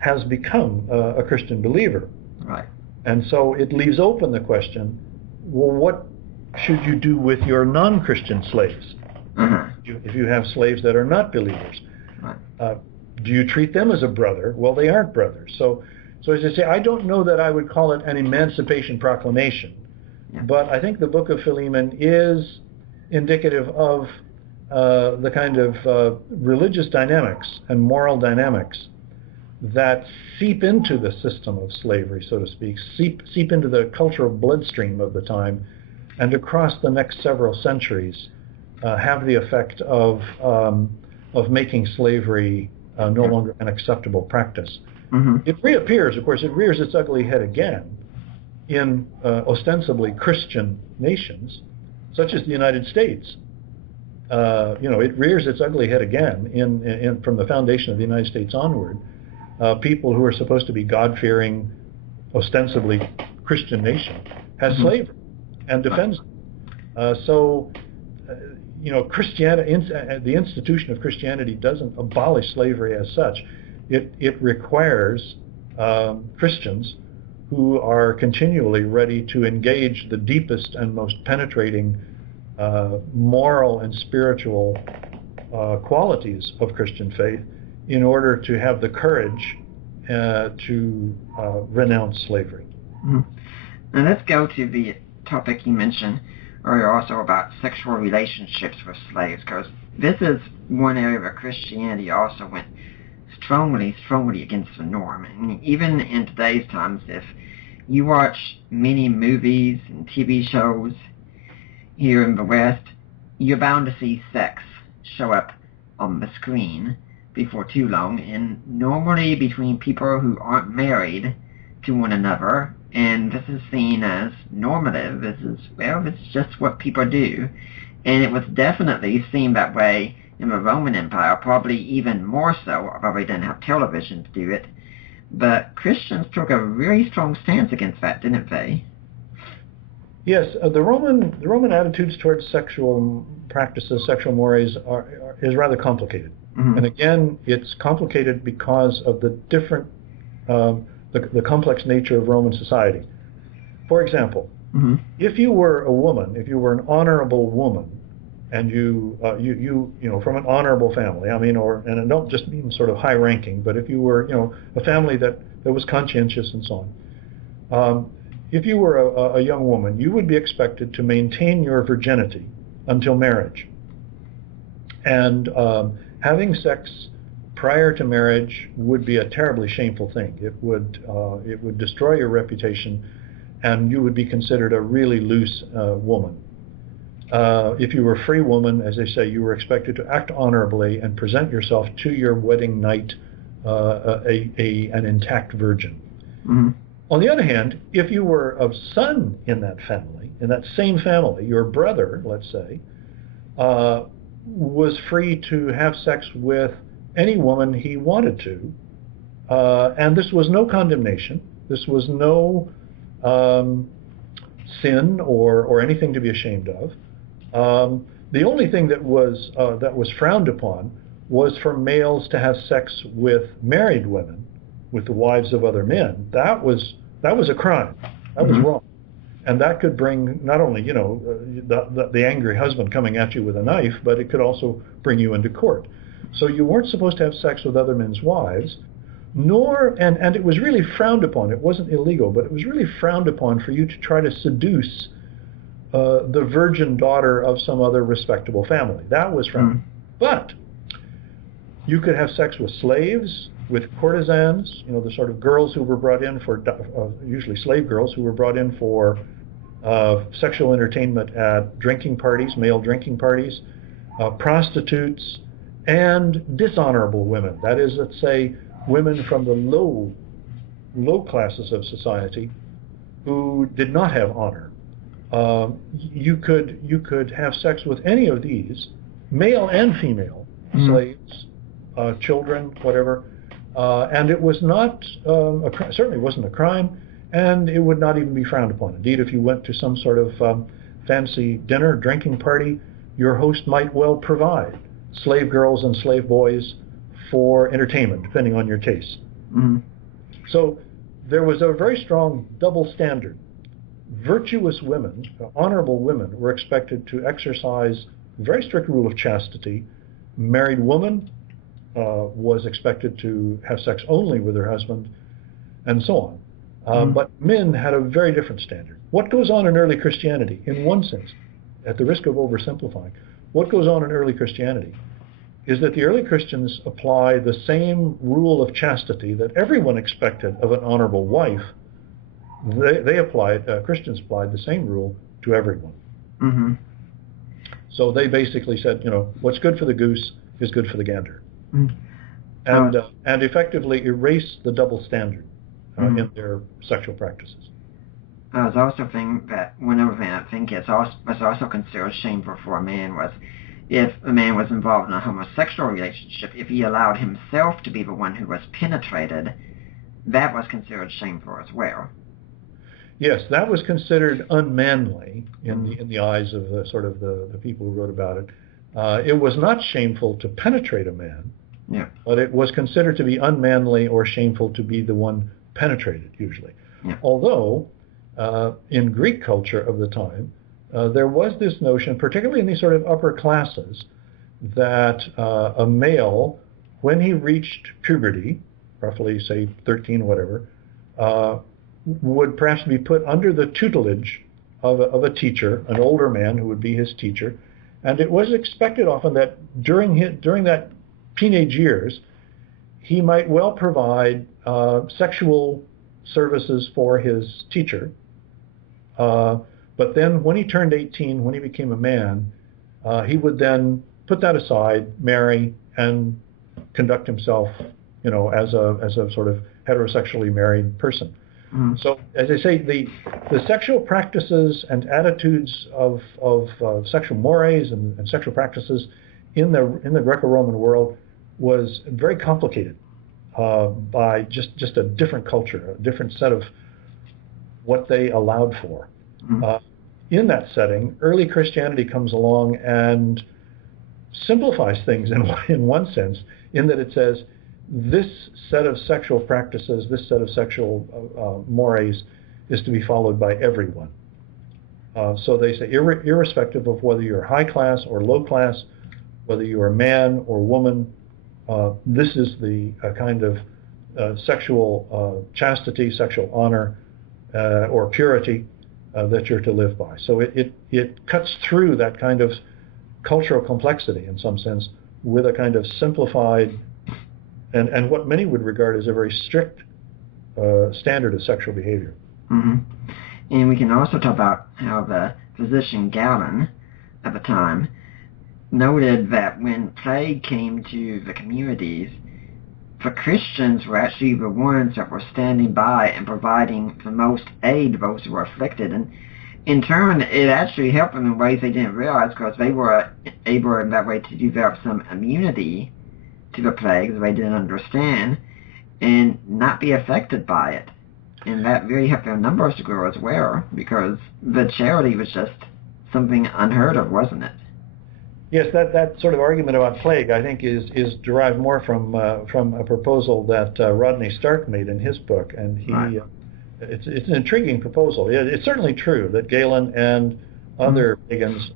has become a Christian believer. Right. And so it leaves open the question, well, what should you do with your non-Christian slaves? If you have slaves that are not believers? Right. Do you treat them as a brother? Well, they aren't brothers. So as I say, I don't know that I would call it an emancipation proclamation, but I think the book of Philemon is indicative of the kind of religious dynamics and moral dynamics that seep into the system of slavery, so to speak, seep into the cultural bloodstream of the time, and across the next several centuries have the effect of making slavery no longer an acceptable practice. It reappears, of course, it rears its ugly head again in ostensibly Christian nations, such as the United States. It rears its ugly head again in from the foundation of the United States onward. People who are supposed to be God-fearing, ostensibly Christian nation has slavery and defends it. Christianity, the institution of Christianity doesn't abolish slavery as such. It requires Christians who are continually ready to engage the deepest and most penetrating moral and spiritual qualities of Christian faith in order to have the courage to renounce slavery. Now let's go to the topic you mentioned earlier also about sexual relationships with slaves, because this is one area where Christianity also went strongly against the norm. I mean, even in today's times, if you watch many movies and TV shows here in the West, you're bound to see sex show up on the screen before too long, and normally between people who aren't married to one another, and this is seen as normative. It's just what people do, and it was definitely seen that way in the Roman Empire, probably even more so, although they didn't have television to do it. But Christians took a very strong stance against that, didn't they? Yes, the Roman attitudes towards sexual practices, sexual mores, is rather complicated. And again, it's complicated because of the different, the complex nature of Roman society. For example, if you were a woman, if you were an honorable woman, and you from an honorable family, and I don't just mean sort of high ranking, but if you were, a family that was conscientious and so on, if you were a young woman, you would be expected to maintain your virginity until marriage. And having sex prior to marriage would be a terribly shameful thing. It would destroy your reputation, and you would be considered a really loose woman. If you were a free woman, as they say, you were expected to act honorably and present yourself to your wedding night an intact virgin. On the other hand, if you were a son in that family, in that same family, your brother, let's say, was free to have sex with any woman he wanted to, and this was no condemnation. This was no sin or anything to be ashamed of. The only thing that was frowned upon was for males to have sex with married women, with the wives of other men. That was a crime. That was wrong, and that could bring not only the angry husband coming at you with a knife, but it could also bring you into court. So you weren't supposed to have sex with other men's wives, and it was really frowned upon. It wasn't illegal, but it was really frowned upon for you to try to seduce the virgin daughter of some other respectable family. That was frowned. But you could have sex with slaves, with courtesans, the sort of girls who were brought in for, usually slave girls, who were brought in for sexual entertainment at drinking parties, male drinking parties, prostitutes, and dishonorable women. That is, let's say, women from the low classes of society who did not have honor. You could have sex with any of these, male and female, slaves, children, whatever, and it was not certainly wasn't a crime, and it would not even be frowned upon. Indeed, if you went to some sort of fancy dinner, drinking party, your host might well provide slave girls and slave boys for entertainment, depending on your taste. So there was a very strong double standard. Virtuous women, honorable women, were expected to exercise a very strict rule of chastity. Married woman was expected to have sex only with her husband, and so on. But men had a very different standard. What goes on in early Christianity, in one sense, at the risk of oversimplifying, what goes on in early Christianity is that the early Christians apply the same rule of chastity that everyone expected of an honorable wife. Christians applied the same rule to everyone. So they basically said, what's good for the goose is good for the gander. Mm. And effectively erased the double standard in their sexual practices. I was also thinking that one other thing I think was also considered shameful for a man was if a man was involved in a homosexual relationship, if he allowed himself to be the one who was penetrated, that was considered shameful as well. Yes, that was considered unmanly in the eyes of the people who wrote about it. It was not shameful to penetrate a man, but it was considered to be unmanly or shameful to be the one penetrated, usually. Yeah. Although, in Greek culture of the time, there was this notion, particularly in these sort of upper classes, that a male, when he reached puberty, roughly, say, 13, whatever, would perhaps be put under the tutelage of a teacher, an older man who would be his teacher. And it was expected often that during that teenage years, he might well provide sexual services for his teacher. But then when he turned 18, when he became a man, he would then put that aside, marry, and conduct himself, as a sort of heterosexually married person. So, as I say, the sexual practices and attitudes of sexual mores and sexual practices in the Greco-Roman world was very complicated by just a different culture, a different set of what they allowed for. In that setting, early Christianity comes along and simplifies things in one sense, in that it says, this set of sexual practices, this set of sexual mores is to be followed by everyone. So they say, irrespective of whether you're high class or low class, whether you're a man or woman, this is the kind of sexual chastity, sexual honor, or purity that you're to live by. So it cuts through that kind of cultural complexity in some sense with a kind of simplified and what many would regard as a very strict standard of sexual behavior. And we can also talk about how the physician Galen at the time noted that when plague came to the communities, the Christians were actually the ones that were standing by and providing the most aid to those who were afflicted. And in turn, it actually helped them in ways they didn't realize, because they were able in that way to develop some immunity to the plague that they didn't understand and not be affected by it. And that really helped their numbers to grow as well, because the charity was just something unheard of, wasn't it? Yes, that sort of argument about plague, I think, is derived more from a proposal that Rodney Stark made in his book, and it's an intriguing proposal. It's certainly true that Galen and other pagans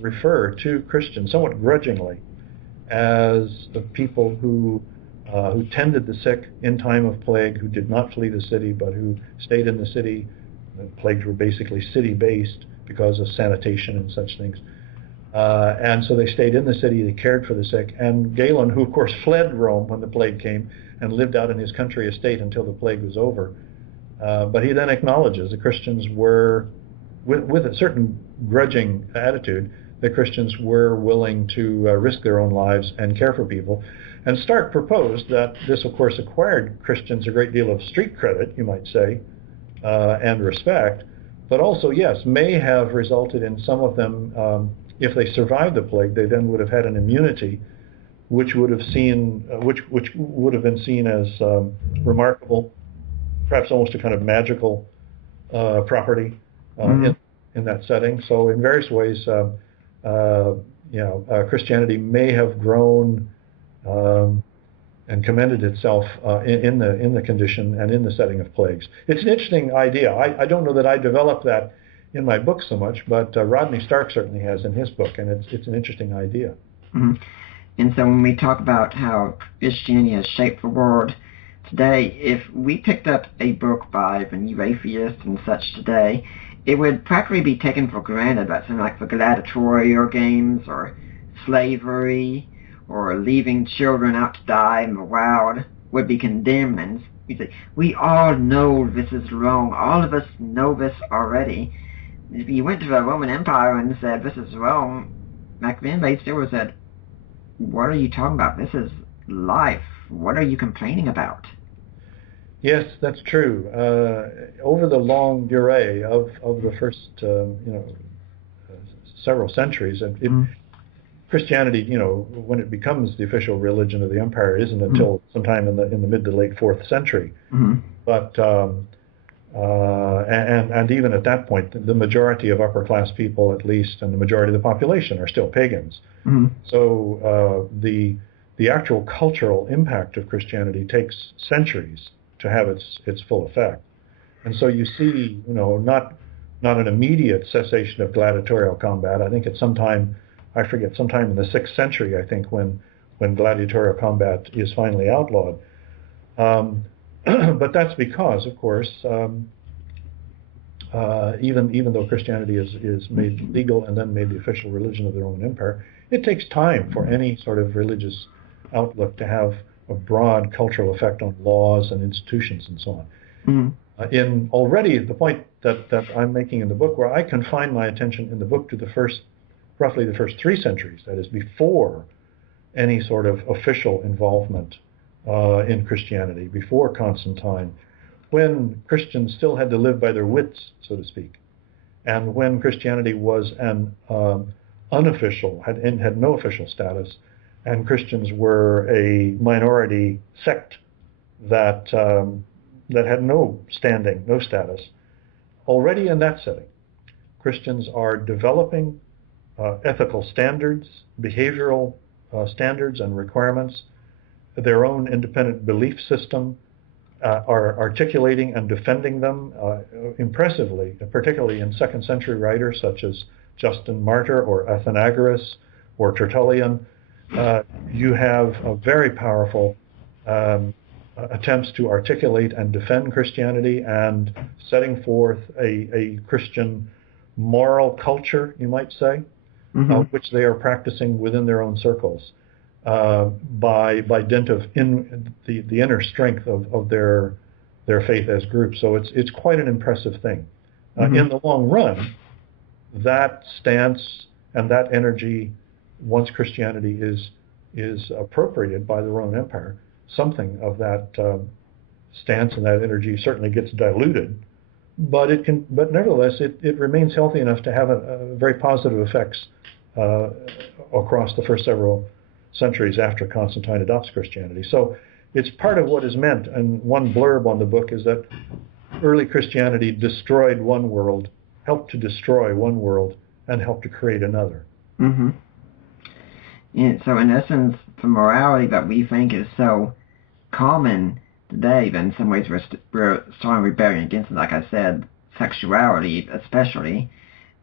refer to Christians somewhat grudgingly as the people who tended the sick in time of plague, who did not flee the city, but who stayed in the city. The plagues were basically city-based because of sanitation and such things. And so they stayed in the city, they cared for the sick. And Galen, who of course fled Rome when the plague came and lived out in his country estate until the plague was over, but he then acknowledges the Christians were, with a certain grudging attitude, the Christians were willing to risk their own lives and care for people. And Stark proposed that this, of course, acquired Christians a great deal of street credit, you might say, and respect, but also, yes, may have resulted in some of them, if they survived the plague, they then would have had an immunity, which would have been seen as remarkable, perhaps almost a kind of magical property in that setting. So in various ways, Christianity may have grown and commended itself in the condition and in the setting of plagues. It's an interesting idea. I don't know that I developed that in my book so much, but Rodney Stark certainly has in his book, and it's an interesting idea. And so when we talk about how Christianity has shaped the world today, if we picked up a book by the new atheists and such today, it would practically be taken for granted that something like the gladiatorial games or slavery or leaving children out to die in the wild would be condemned. And we say, we all know this is wrong. All of us know this already. If you went to the Roman Empire and said this is wrong, back then they still said, what are you talking about? This is life. What are you complaining about? Yes, that's true. Over the long durée of the first, several centuries, Christianity, when it becomes the official religion of the empire, isn't until sometime in the mid to late 4th century. But and even at that point, the majority of upper class people, at least, and the majority of the population are still pagans. So the actual cultural impact of Christianity takes centuries to have its full effect. And so you see, not an immediate cessation of gladiatorial combat. I think it's sometime in the 6th century, I think, when gladiatorial combat is finally outlawed. But that's because, of course, even though Christianity is made legal and then made the official religion of the Roman Empire, it takes time for any sort of religious outlook to have a broad cultural effect on laws and institutions and so on. In already the point that I'm making in the book, where I confine my attention in the book to roughly the first 3 centuries, that is before any sort of official involvement in Christianity, before Constantine, when Christians still had to live by their wits, so to speak, and when Christianity was an unofficial, had no official status, and Christians were a minority sect that had no standing, no status. Already in that setting, Christians are developing ethical standards, behavioral standards and requirements, their own independent belief system, are articulating and defending them impressively, particularly in 2nd century writers such as Justin Martyr or Athenagoras or Tertullian. You have a very powerful attempts to articulate and defend Christianity and setting forth a Christian moral culture, you might say, which they are practicing within their own circles by dint of the inner strength of their faith as groups. So it's quite an impressive thing. In the long run, that stance and that energy, once Christianity is appropriated by the Roman Empire, something of that stance and that energy certainly gets diluted, but nevertheless it remains healthy enough to have a very positive effects across the first several centuries after Constantine adopts Christianity. So it's part of what is meant, and one blurb on the book is that early Christianity destroyed one world, helped to destroy one world, and helped to create another. Yeah, so in essence, the morality that we think is so common today, that in some ways we're starting rebellion against it, like I said, sexuality especially,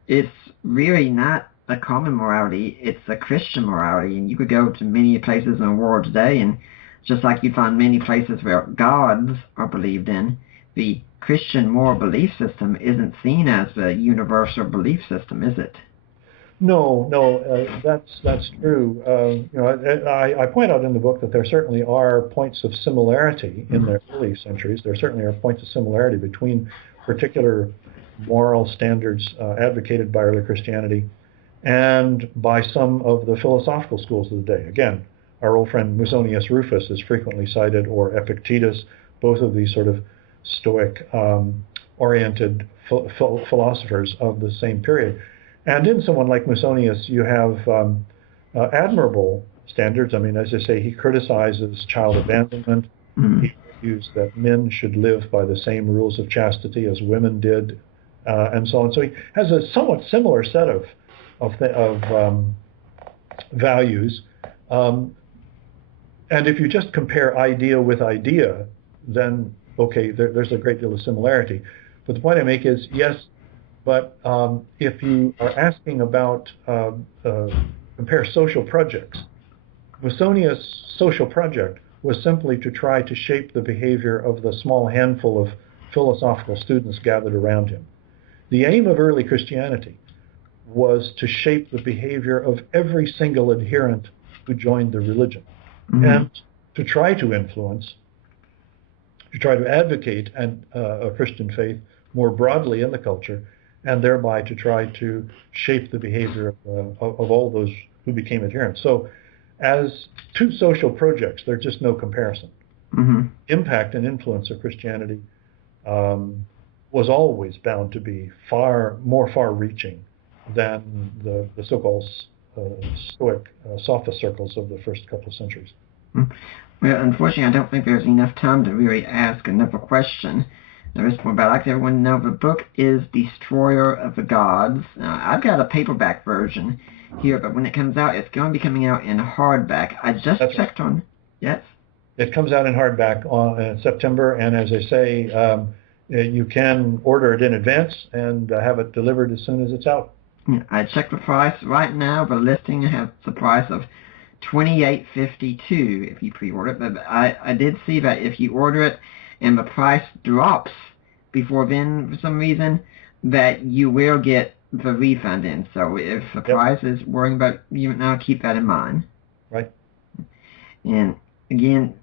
it's really not a common morality, it's a Christian morality. And you could go to many places in the world today, and just like you find many places where gods are believed in, the Christian moral belief system isn't seen as a universal belief system, is it? No, that's true. I point out in the book that there certainly are points of similarity in the early centuries. There certainly are points of similarity between particular moral standards advocated by early Christianity and by some of the philosophical schools of the day. Again, our old friend Musonius Rufus is frequently cited, or Epictetus, both of these sort of Stoic oriented philosophers of the same period. And in someone like Musonius, you have admirable standards. I mean, as I say, he criticizes child abandonment. He argues that men should live by the same rules of chastity as women did, and so on. So he has a somewhat similar set of values. And if you just compare idea with idea, then, okay, there's a great deal of similarity. But the point I make is, yes, but if you are asking about compare social projects, Musonius' social project was simply to try to shape the behavior of the small handful of philosophical students gathered around him. The aim of early Christianity was to shape the behavior of every single adherent who joined the religion, and to try to influence, to try to advocate a Christian faith more broadly in the culture, and thereby to try to shape the behavior of all those who became adherents. So as two social projects, there's just no comparison. Mm-hmm. Impact and influence of Christianity was always bound to be more far-reaching than the so-called Stoic sophist circles of the first couple of centuries. Well, unfortunately, I don't think there's enough time to really ask another question. There is more, but I'd like everyone to know the book is Destroyer of the Gods. I've got a paperback version here, but when it comes out, it's going to be coming out in hardback. I just That's checked right. on. Yes? It comes out in hardback in September, and as I say, you can order it in advance and have it delivered as soon as it's out. I checked the price right now. The listing has the price of $28.52 if you pre-order it, but I did see that if you order it and the price drops before then for some reason, that you will get the refund in. So if the price is worrying about you now, keep that in mind. Right. And again,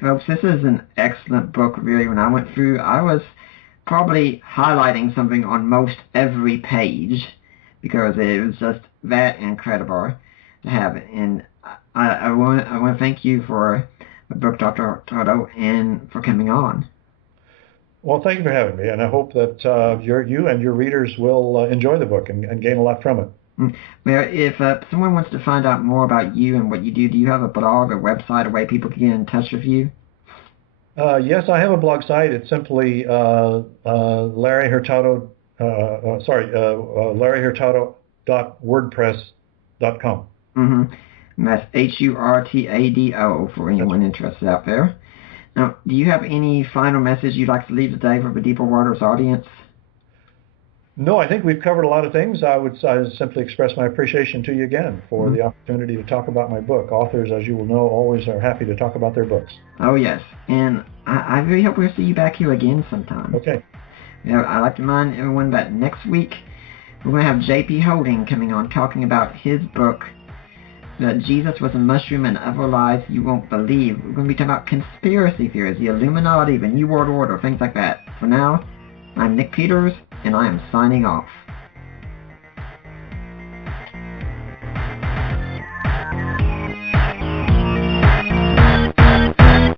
folks, this is an excellent book, really. When I went through, I was probably highlighting something on most every page because it was just that incredible to have it. And I want to thank you for the book, Dr. Hurtado, and for coming on. Well, thank you for having me, and I hope that you and your readers will enjoy the book and gain a lot from it. Well, if someone wants to find out more about you and what you do you have a blog, a website, a way people can get in touch with you? Yes, I have a blog site. It's simply larryhurtado.wordpress.com. Mm-hmm. And that's Hurtado for anyone interested out there. Now, do you have any final message you'd like to leave today for the Deeper Waters audience? No, I think we've covered a lot of things. I would simply express my appreciation to you again for the opportunity to talk about my book. Authors, as you will know, always are happy to talk about their books. Oh, yes. And I really hope we'll see you back here again sometime. Okay. Now, I'd like to remind everyone that next week we're going to have J.P. Holding coming on talking about his book, that Jesus was a mushroom and other lies you won't believe. We're going to be talking about conspiracy theories, the Illuminati, the New World Order, things like that. For now, I'm Nick Peters, and I am signing off.